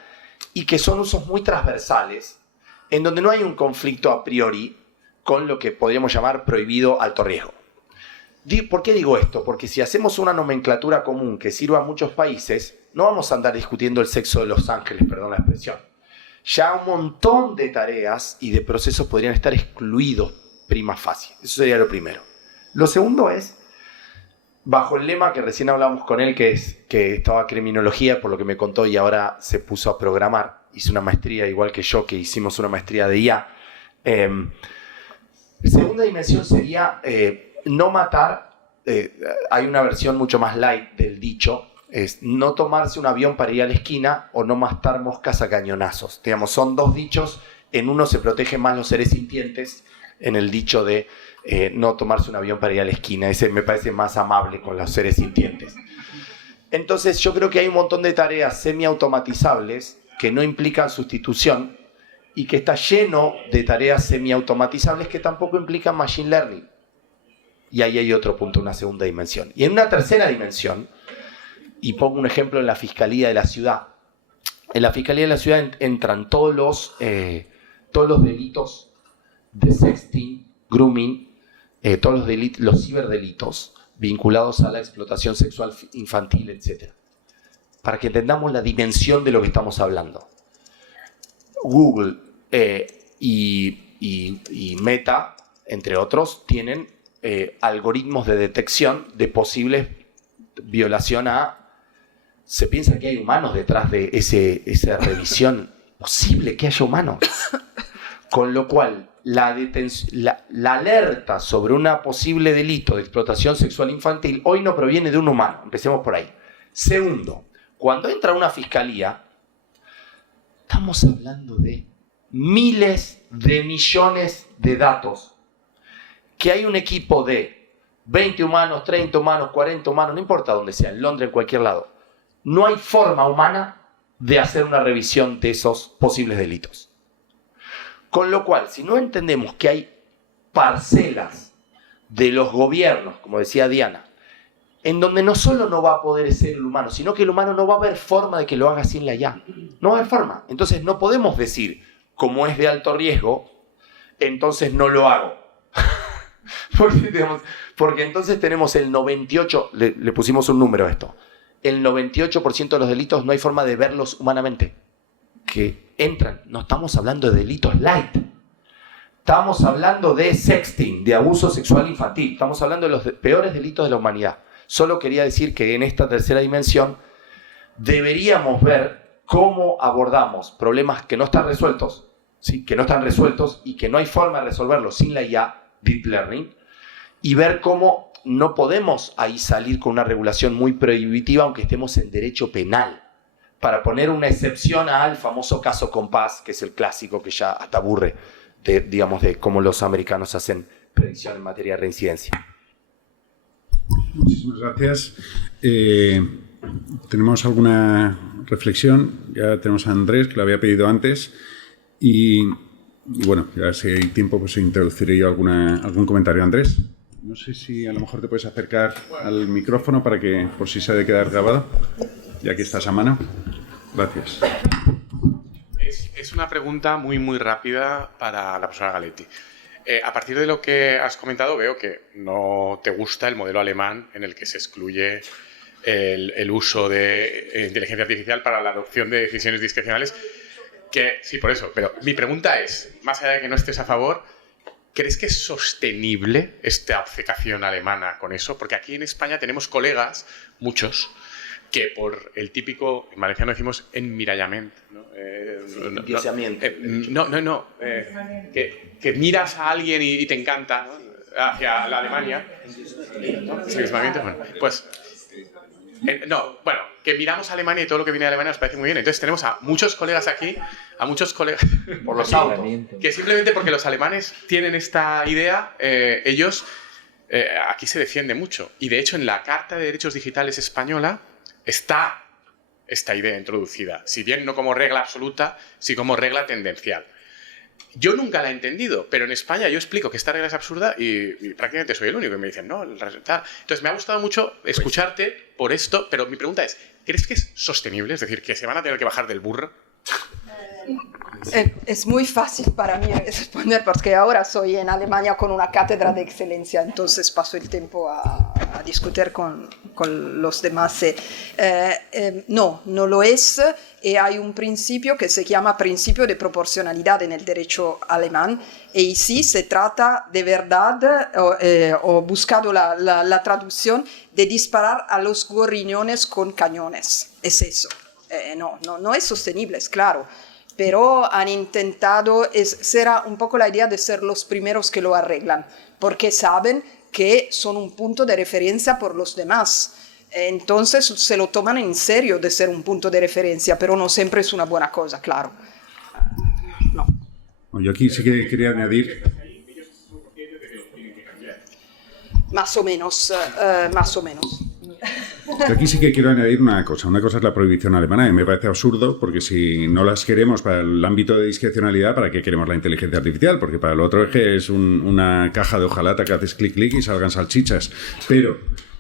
y que son usos muy transversales, en donde no hay un conflicto a priori con lo que podríamos llamar prohibido alto riesgo. ¿Por qué digo esto? Porque si hacemos una nomenclatura común que sirva a muchos países, no vamos a andar discutiendo el sexo de los ángeles, perdón la expresión. Ya un montón de tareas y de procesos podrían estar excluidos prima facie. Eso sería lo primero. Lo segundo es, bajo el lema que recién hablamos con él, que estaba criminología, por lo que me contó, y ahora se puso a programar. Hizo una maestría, igual que yo, que hicimos una maestría de IA. Segunda dimensión sería no matar. Hay una versión mucho más light del dicho, es no tomarse un avión para ir a la esquina o no matar moscas a cañonazos. Digamos, son dos dichos. En uno se protegen más los seres sintientes, en el dicho de no tomarse un avión para ir a la esquina. Ese me parece más amable con los seres sintientes. Entonces yo creo que hay un montón de tareas semiautomatizables que no implican sustitución y que está lleno de tareas semiautomatizables que tampoco implican machine learning. Y ahí hay otro punto, una segunda dimensión. Y en una tercera dimensión, y pongo un ejemplo en la Fiscalía de la Ciudad. En la Fiscalía de la Ciudad entran todos los delitos de sexting, grooming, todos los ciberdelitos vinculados a la explotación sexual infantil, etc. Para que entendamos la dimensión de lo que estamos hablando. Google y Meta, entre otros, tienen algoritmos de detección de posibles violación a... Se piensa que hay humanos detrás de esa revisión. Posible que haya humanos. Con lo cual, la alerta sobre un posible delito de explotación sexual infantil hoy no proviene de un humano. Empecemos por ahí. Segundo, cuando entra una fiscalía, estamos hablando de miles de millones de datos que hay un equipo de 20 humanos, 30 humanos, 40 humanos, no importa dónde sea, en Londres, en cualquier lado. No hay forma humana de hacer una revisión de esos posibles delitos. Con lo cual, si no entendemos que hay parcelas de los gobiernos, como decía Diana, en donde no solo no va a poder ser el humano, sino que el humano no va a haber forma de que lo haga sin la IA. No va a haber forma. Entonces no podemos decir, como es de alto riesgo, entonces no lo hago. Porque entonces tenemos el 98%, le pusimos un número a esto, el 98% de los delitos no hay forma de verlos humanamente. Que entran, no estamos hablando de delitos light, estamos hablando de sexting, de abuso sexual infantil, estamos hablando de los peores delitos de la humanidad. Solo quería decir que en esta tercera dimensión deberíamos ver cómo abordamos problemas que no están resueltos, ¿sí? Que no están resueltos y que no hay forma de resolverlos sin la IA, Deep Learning, y ver cómo no podemos ahí salir con una regulación muy prohibitiva aunque estemos en derecho penal, para poner una excepción al famoso caso Compass, que es el clásico que ya hasta aburre de cómo los americanos hacen predicción en materia de reincidencia. Muchísimas gracias. ¿Tenemos alguna reflexión? Ya tenemos a Andrés, que lo había pedido antes. Y bueno, ya si hay tiempo, pues introduciré yo algún comentario. Andrés, no sé si a lo mejor te puedes acercar al micrófono para que, por si se ha de quedar grabado, ya que estás a mano. Gracias. Es una pregunta muy, muy rápida para la profesora Galetti. A partir de lo que has comentado, veo que no te gusta el modelo alemán en el que se excluye el uso de inteligencia artificial para la adopción de decisiones discrecionales. Que, sí, por eso. Pero mi pregunta es, más allá de que no estés a favor, ¿crees que es sostenible esta obcecación alemana con eso? Porque aquí en España tenemos colegas, muchos, que por el típico, en valenciano decimos enmirallament, ¿no? Que miras a alguien y te encanta, ¿no? Hacia la Alemania. Bueno, pues que miramos a Alemania y todo lo que viene de Alemania nos parece muy bien. Entonces tenemos a muchos colegas aquí, por los autos, que simplemente porque los alemanes tienen esta idea, ellos aquí se defiende mucho. Y de hecho en la Carta de Derechos Digitales española está esta idea introducida, si bien no como regla absoluta, sí como regla tendencial. Yo nunca la he entendido, pero en España yo explico que esta regla es absurda y prácticamente soy el único. Y me dicen, no, el resultado... Entonces me ha gustado mucho escucharte por esto, pero mi pregunta es, ¿crees que es sostenible? Es decir, ¿que se van a tener que bajar del burro? Es muy fácil para mí responder porque ahora soy en Alemania con una cátedra de excelencia, entonces paso el tiempo a discutir con los demás. No lo es. Y hay un principio que se llama principio de proporcionalidad en el derecho alemán, y sí se trata de verdad, o buscado la traducción, de disparar a los gorriones con cañones. Es eso. No es sostenible, es claro. Pero han intentado, será un poco la idea de ser los primeros que lo arreglan, porque saben que son un punto de referencia por los demás. Entonces se lo toman en serio de ser un punto de referencia, pero no siempre es una buena cosa, claro. No. Yo aquí sí que quería añadir... Más o menos. Yo aquí sí que quiero añadir una cosa. Una cosa es la prohibición alemana, y me parece absurdo, porque si no las queremos para el ámbito de discrecionalidad, ¿para qué queremos la inteligencia artificial? Porque para el otro eje es una caja de hojalata que haces clic, clic y salgan salchichas.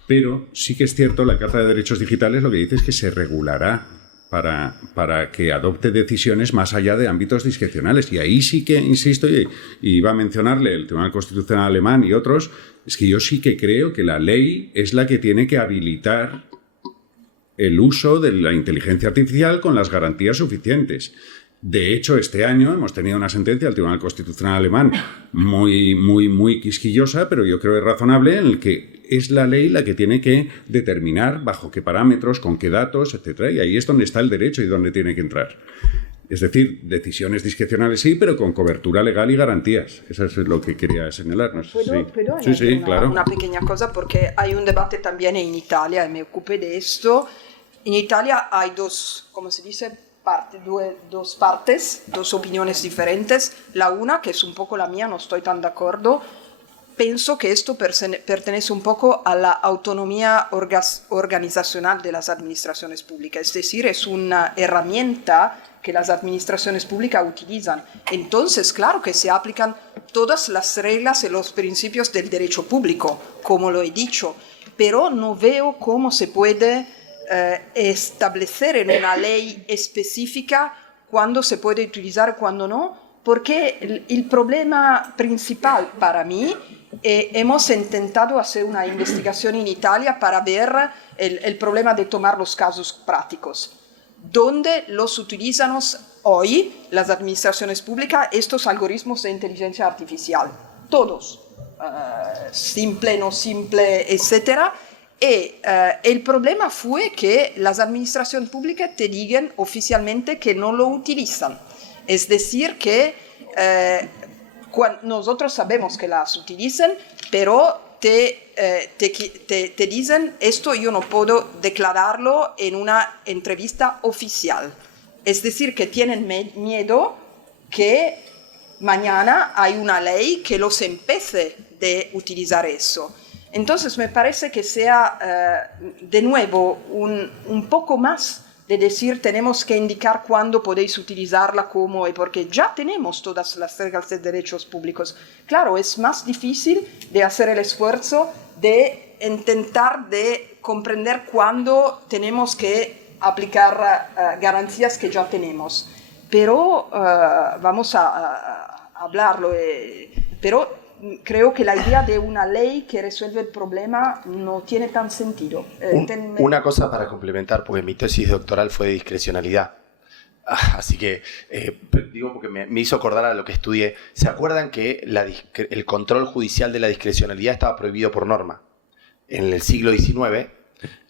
Pero sí que es cierto, la Carta de Derechos Digitales lo que dice es que se regulará para que adopte decisiones más allá de ámbitos discrecionales. Y ahí sí que, insisto, y iba a mencionarle el Tribunal Constitucional alemán y otros, es que yo sí que creo que la ley es la que tiene que habilitar el uso de la inteligencia artificial con las garantías suficientes. De hecho, este año hemos tenido una sentencia del Tribunal Constitucional alemán muy quisquillosa, pero yo creo que razonable, en el que es la ley la que tiene que determinar bajo qué parámetros, con qué datos, etcétera. Y ahí es donde está el derecho y donde tiene que entrar. Es decir, decisiones discrecionales sí, pero con cobertura legal y garantías. Eso es lo que quería señalar. No sé ¿Puedo sí, claro. Una pequeña cosa, porque hay un debate también en Italia, y me ocupé de esto. En Italia hay dos, ¿cómo se dice? Dos partes, dos opiniones diferentes. La una, que es un poco la mía, no estoy tan de acuerdo. Pienso que esto pertenece un poco a la autonomía organizacional de las administraciones públicas, es decir, es una herramienta que las administraciones públicas utilizan. Entonces, claro que se aplican todas las reglas y los principios del derecho público, como lo he dicho, pero no veo cómo se puede establecer en una ley específica cuándo se puede utilizar y cuándo no, porque el problema principal para mí, hemos intentado hacer una investigación en Italia para ver el problema de tomar los casos prácticos. ¿Dónde los utilizan hoy las administraciones públicas estos algoritmos de inteligencia artificial? Todos, simple, no simple, etc. Y el problema fue que las administraciones públicas te digan oficialmente que no lo utilizan. Es decir, que nosotros sabemos que las utilizan, pero te dicen, esto yo no puedo declararlo en una entrevista oficial. Es decir, que tienen miedo que mañana hay una ley que los empiece de utilizar eso. Entonces me parece que sea de nuevo un poco más de decir tenemos que indicar cuándo podéis utilizarla, cómo y porque ya tenemos todas las reglas de derechos públicos. Claro, es más difícil de hacer el esfuerzo de intentar de comprender cuándo tenemos que aplicar garantías que ya tenemos. Pero vamos a hablarlo. Pero creo que la idea de una ley que resuelve el problema no tiene tan sentido. Una cosa para complementar, porque mi tesis doctoral fue de discrecionalidad. Así que, digo porque me hizo acordar a lo que estudié. ¿Se acuerdan que el control judicial de la discrecionalidad estaba prohibido por norma? En el siglo XIX,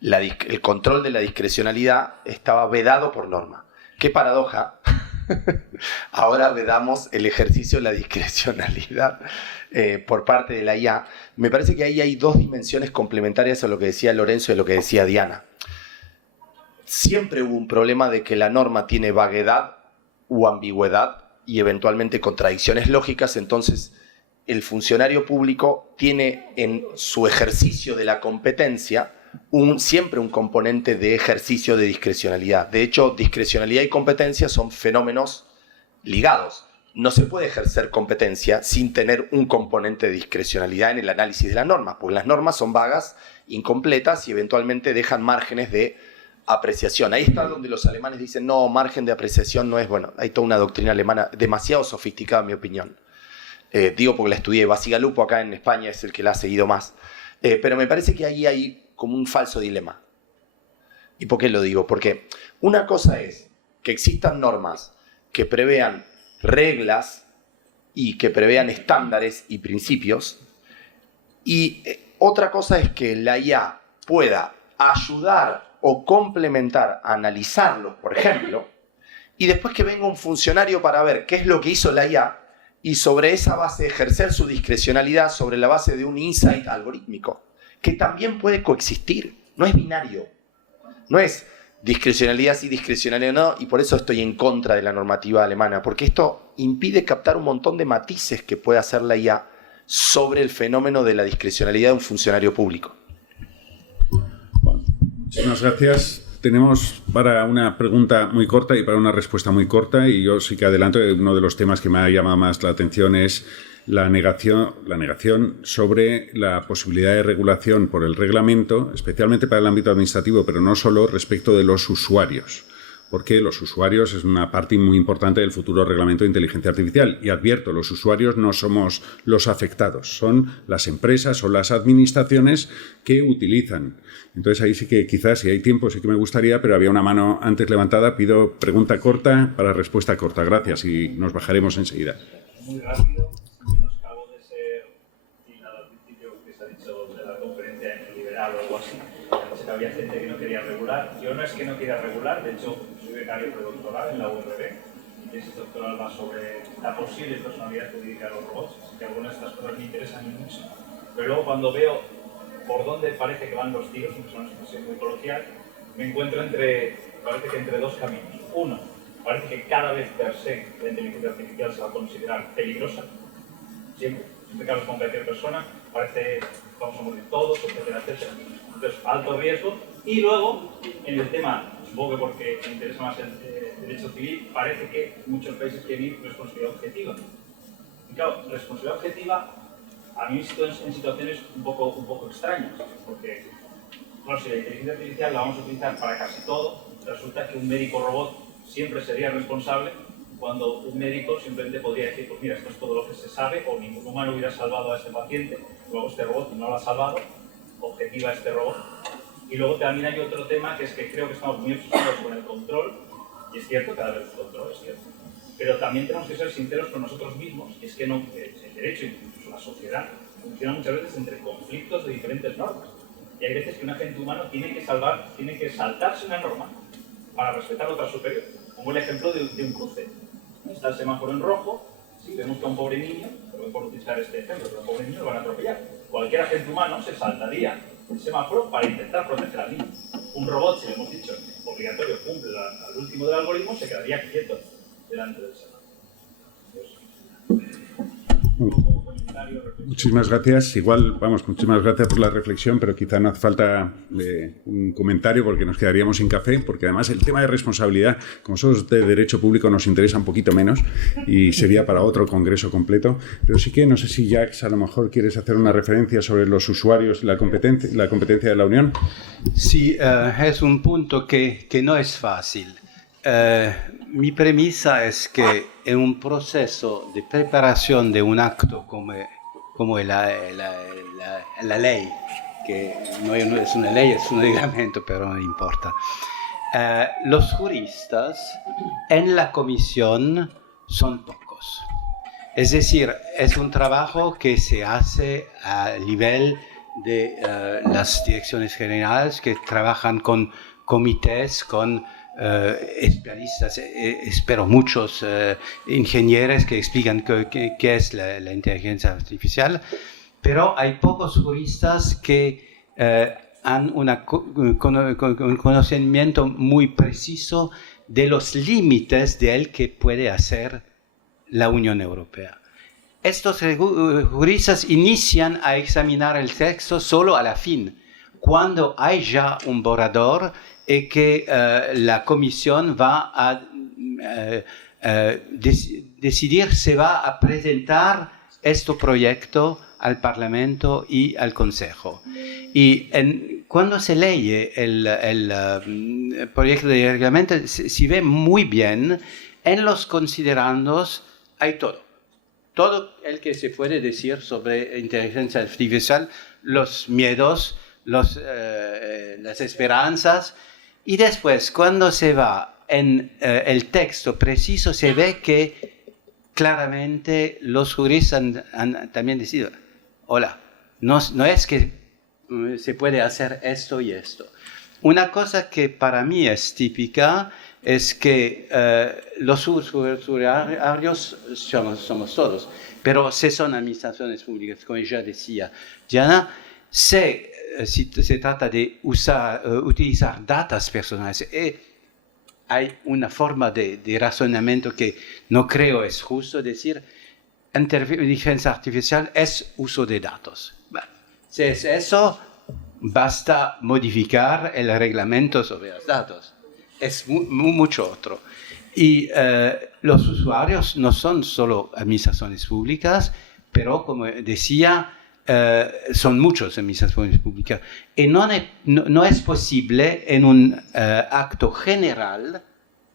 el control de la discrecionalidad estaba vedado por norma. ¡Qué paradoja! Ahora vedamos el ejercicio de la discrecionalidad por parte de la IA. Me parece que ahí hay dos dimensiones complementarias a lo que decía Lorenzo y a lo que decía Diana. Siempre hubo un problema de que la norma tiene vaguedad u ambigüedad y eventualmente contradicciones lógicas, entonces el funcionario público tiene en su ejercicio de la competencia siempre un componente de ejercicio de discrecionalidad. De hecho, discrecionalidad y competencia son fenómenos ligados. No se puede ejercer competencia sin tener un componente de discrecionalidad en el análisis de las normas, porque las normas son vagas, incompletas y eventualmente dejan márgenes de apreciación. Ahí está donde los alemanes dicen, no, margen de apreciación no es, bueno, hay toda una doctrina alemana demasiado sofisticada en mi opinión. Digo porque la estudié, Basigalupo acá en España es el que la ha seguido más. Pero me parece que ahí hay como un falso dilema. ¿Y por qué lo digo? Porque una cosa es que existan normas que prevean reglas y que prevean estándares y principios, y otra cosa es que la IA pueda ayudar o complementar a analizarlos, por ejemplo, y después que venga un funcionario para ver qué es lo que hizo la IA y sobre esa base ejercer su discrecionalidad sobre la base de un insight algorítmico, que también puede coexistir, no es binario, no es discrecionalidad sí, discrecionalidad no, y por eso estoy en contra de la normativa alemana, porque esto impide captar un montón de matices que puede hacer la IA sobre el fenómeno de la discrecionalidad de un funcionario público. Bueno, muchísimas gracias. Tenemos para una pregunta muy corta y para una respuesta muy corta, y yo sí que adelanto que uno de los temas que me ha llamado más la atención es la negación sobre la posibilidad de regulación por el reglamento, especialmente para el ámbito administrativo, pero no solo respecto de los usuarios, porque los usuarios es una parte muy importante del futuro reglamento de inteligencia artificial. Y advierto, los usuarios no somos los afectados, son las empresas o las administraciones que utilizan. Entonces ahí sí que quizás, si hay tiempo, sí que me gustaría, pero había una mano antes levantada. Pido pregunta corta para respuesta corta. Gracias y nos bajaremos enseguida. Muy rápido. Menos cabo de ser al principio que se ha dicho de la conferencia liberal o algo así. Que había gente que no quería regular. Yo no es que no quiera regular, de hecho soy becario predoctoral en la URB. Mi tesis doctoral va sobre la posible personalidad jurídica de los robots, que algunas de estas cosas me interesan mucho. Pero luego cuando veo por dónde parece que van los tiros, es una expresión muy coloquial, me encuentro parece que entre dos caminos. Uno, parece que cada vez per se la inteligencia artificial se va a considerar peligrosa. Siempre que hablas con cualquier persona, parece vamos a morir todos, etcétera, etcétera. Entonces, alto riesgo. Y luego, en el tema, supongo que porque me interesa más el derecho civil, parece que muchos países quieren ir responsabilidad objetiva. Y claro, responsabilidad objetiva a mí me sitúa en situaciones un poco extrañas, porque claro, si la inteligencia artificial la vamos a utilizar para casi todo, resulta que un médico robot siempre sería responsable cuando un médico simplemente podría decir, pues mira, esto es todo lo que se sabe, o ningún humano hubiera salvado a este paciente, luego este robot no lo ha salvado, objetiva este robot. Y luego también hay otro tema que es que creo que estamos muy obsesionados con el control, y es cierto, cada vez el control es cierto, pero también tenemos que ser sinceros con nosotros mismos, y es que no, el derecho, incluso la sociedad, funciona muchas veces entre conflictos de diferentes normas. Y hay veces que un agente humano tiene que saltarse una norma para respetar otra superior. Pongo el ejemplo de un cruce. Está el semáforo en rojo, sí, vemos que a un pobre niño, pero por utilizar este ejemplo, que a un pobre niño lo van a atropellar. Cualquier agente humano se saltaría el semáforo para intentar proteger al niño. Un robot, si le hemos dicho obligatorio, cumple al último del algoritmo, se quedaría quieto delante del semáforo. Muchísimas gracias. Igual, muchísimas gracias por la reflexión, pero quizá no hace falta un comentario porque nos quedaríamos sin café, porque además el tema de responsabilidad, como somos de derecho público, nos interesa un poquito menos y sería para otro congreso completo. Pero sí que no sé si, Jacques, a lo mejor quieres hacer una referencia sobre los usuarios y la competencia de la Unión. Sí, es un punto que no es fácil. Mi premisa es que en un proceso de preparación de un acto como la ley, que no es una ley, es un reglamento, pero no importa, los juristas en la comisión son pocos. Es decir, es un trabajo que se hace a nivel de las direcciones generales que trabajan con comités, con especialistas, espero muchos ingenieros que explican qué es la inteligencia artificial, pero hay pocos juristas que han un conocimiento muy preciso de los límites de él que puede hacer la Unión Europea. estos juristas inician a examinar el texto solo a la fin, cuando hay ya un borrador y que la comisión va a decidir si va a presentar este proyecto al Parlamento y al Consejo. Y cuando se lee el proyecto de reglamento, se ve muy bien, en los considerandos hay todo. Todo el que se puede decir sobre inteligencia artificial, los miedos, las esperanzas, y después cuando se va en el texto preciso se ve que claramente los juristas han también decidido, hola, no es que se puede hacer esto y esto. Una cosa que para mí es típica es que los usuarios somos todos, pero si son administraciones públicas, como ya decía Diana, si se trata de utilizar datos personales, hay una forma de razonamiento que no creo es justo decir, inteligencia artificial es uso de datos. Bueno, si es eso, basta modificar el reglamento sobre los datos. Es mucho otro. Y los usuarios no son solo administraciones públicas, pero como decía, son muchas administraciones públicas. Y no es posible en un acto general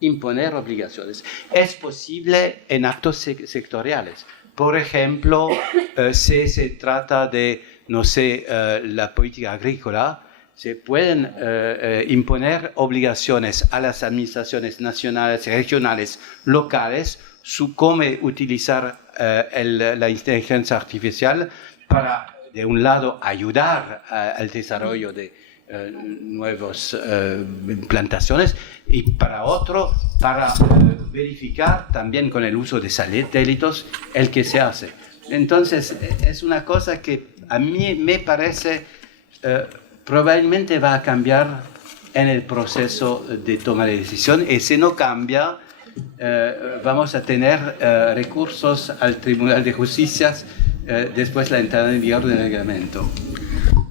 imponer obligaciones. Es posible en actos sectoriales. Por ejemplo, si se trata de, no sé, la política agrícola, se pueden imponer obligaciones a las administraciones nacionales, regionales, locales, sobre cómo utilizar la inteligencia artificial para, de un lado, ayudar al desarrollo de nuevas plantaciones y para otro, para verificar también con el uso de satélites el que se hace. Entonces, es una cosa que a mí me parece probablemente va a cambiar en el proceso de toma de decisión y si no cambia, vamos a tener recursos al Tribunal de Justicia después de la entrada en vigor del reglamento.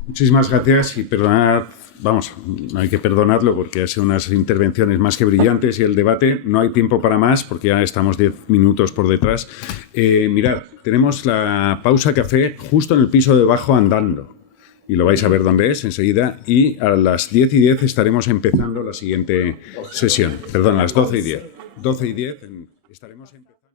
Muchísimas gracias y perdonad, vamos, no hay que perdonarlo porque ha sido unas intervenciones más que brillantes y el debate no hay tiempo para más porque ya estamos 10 minutos por detrás. Mirad, tenemos la pausa café justo en el piso de abajo andando y lo vais a ver dónde es enseguida y a las 10:10 estaremos empezando la siguiente sesión. Perdón, a las 12:10. 12:10 estaremos empezando.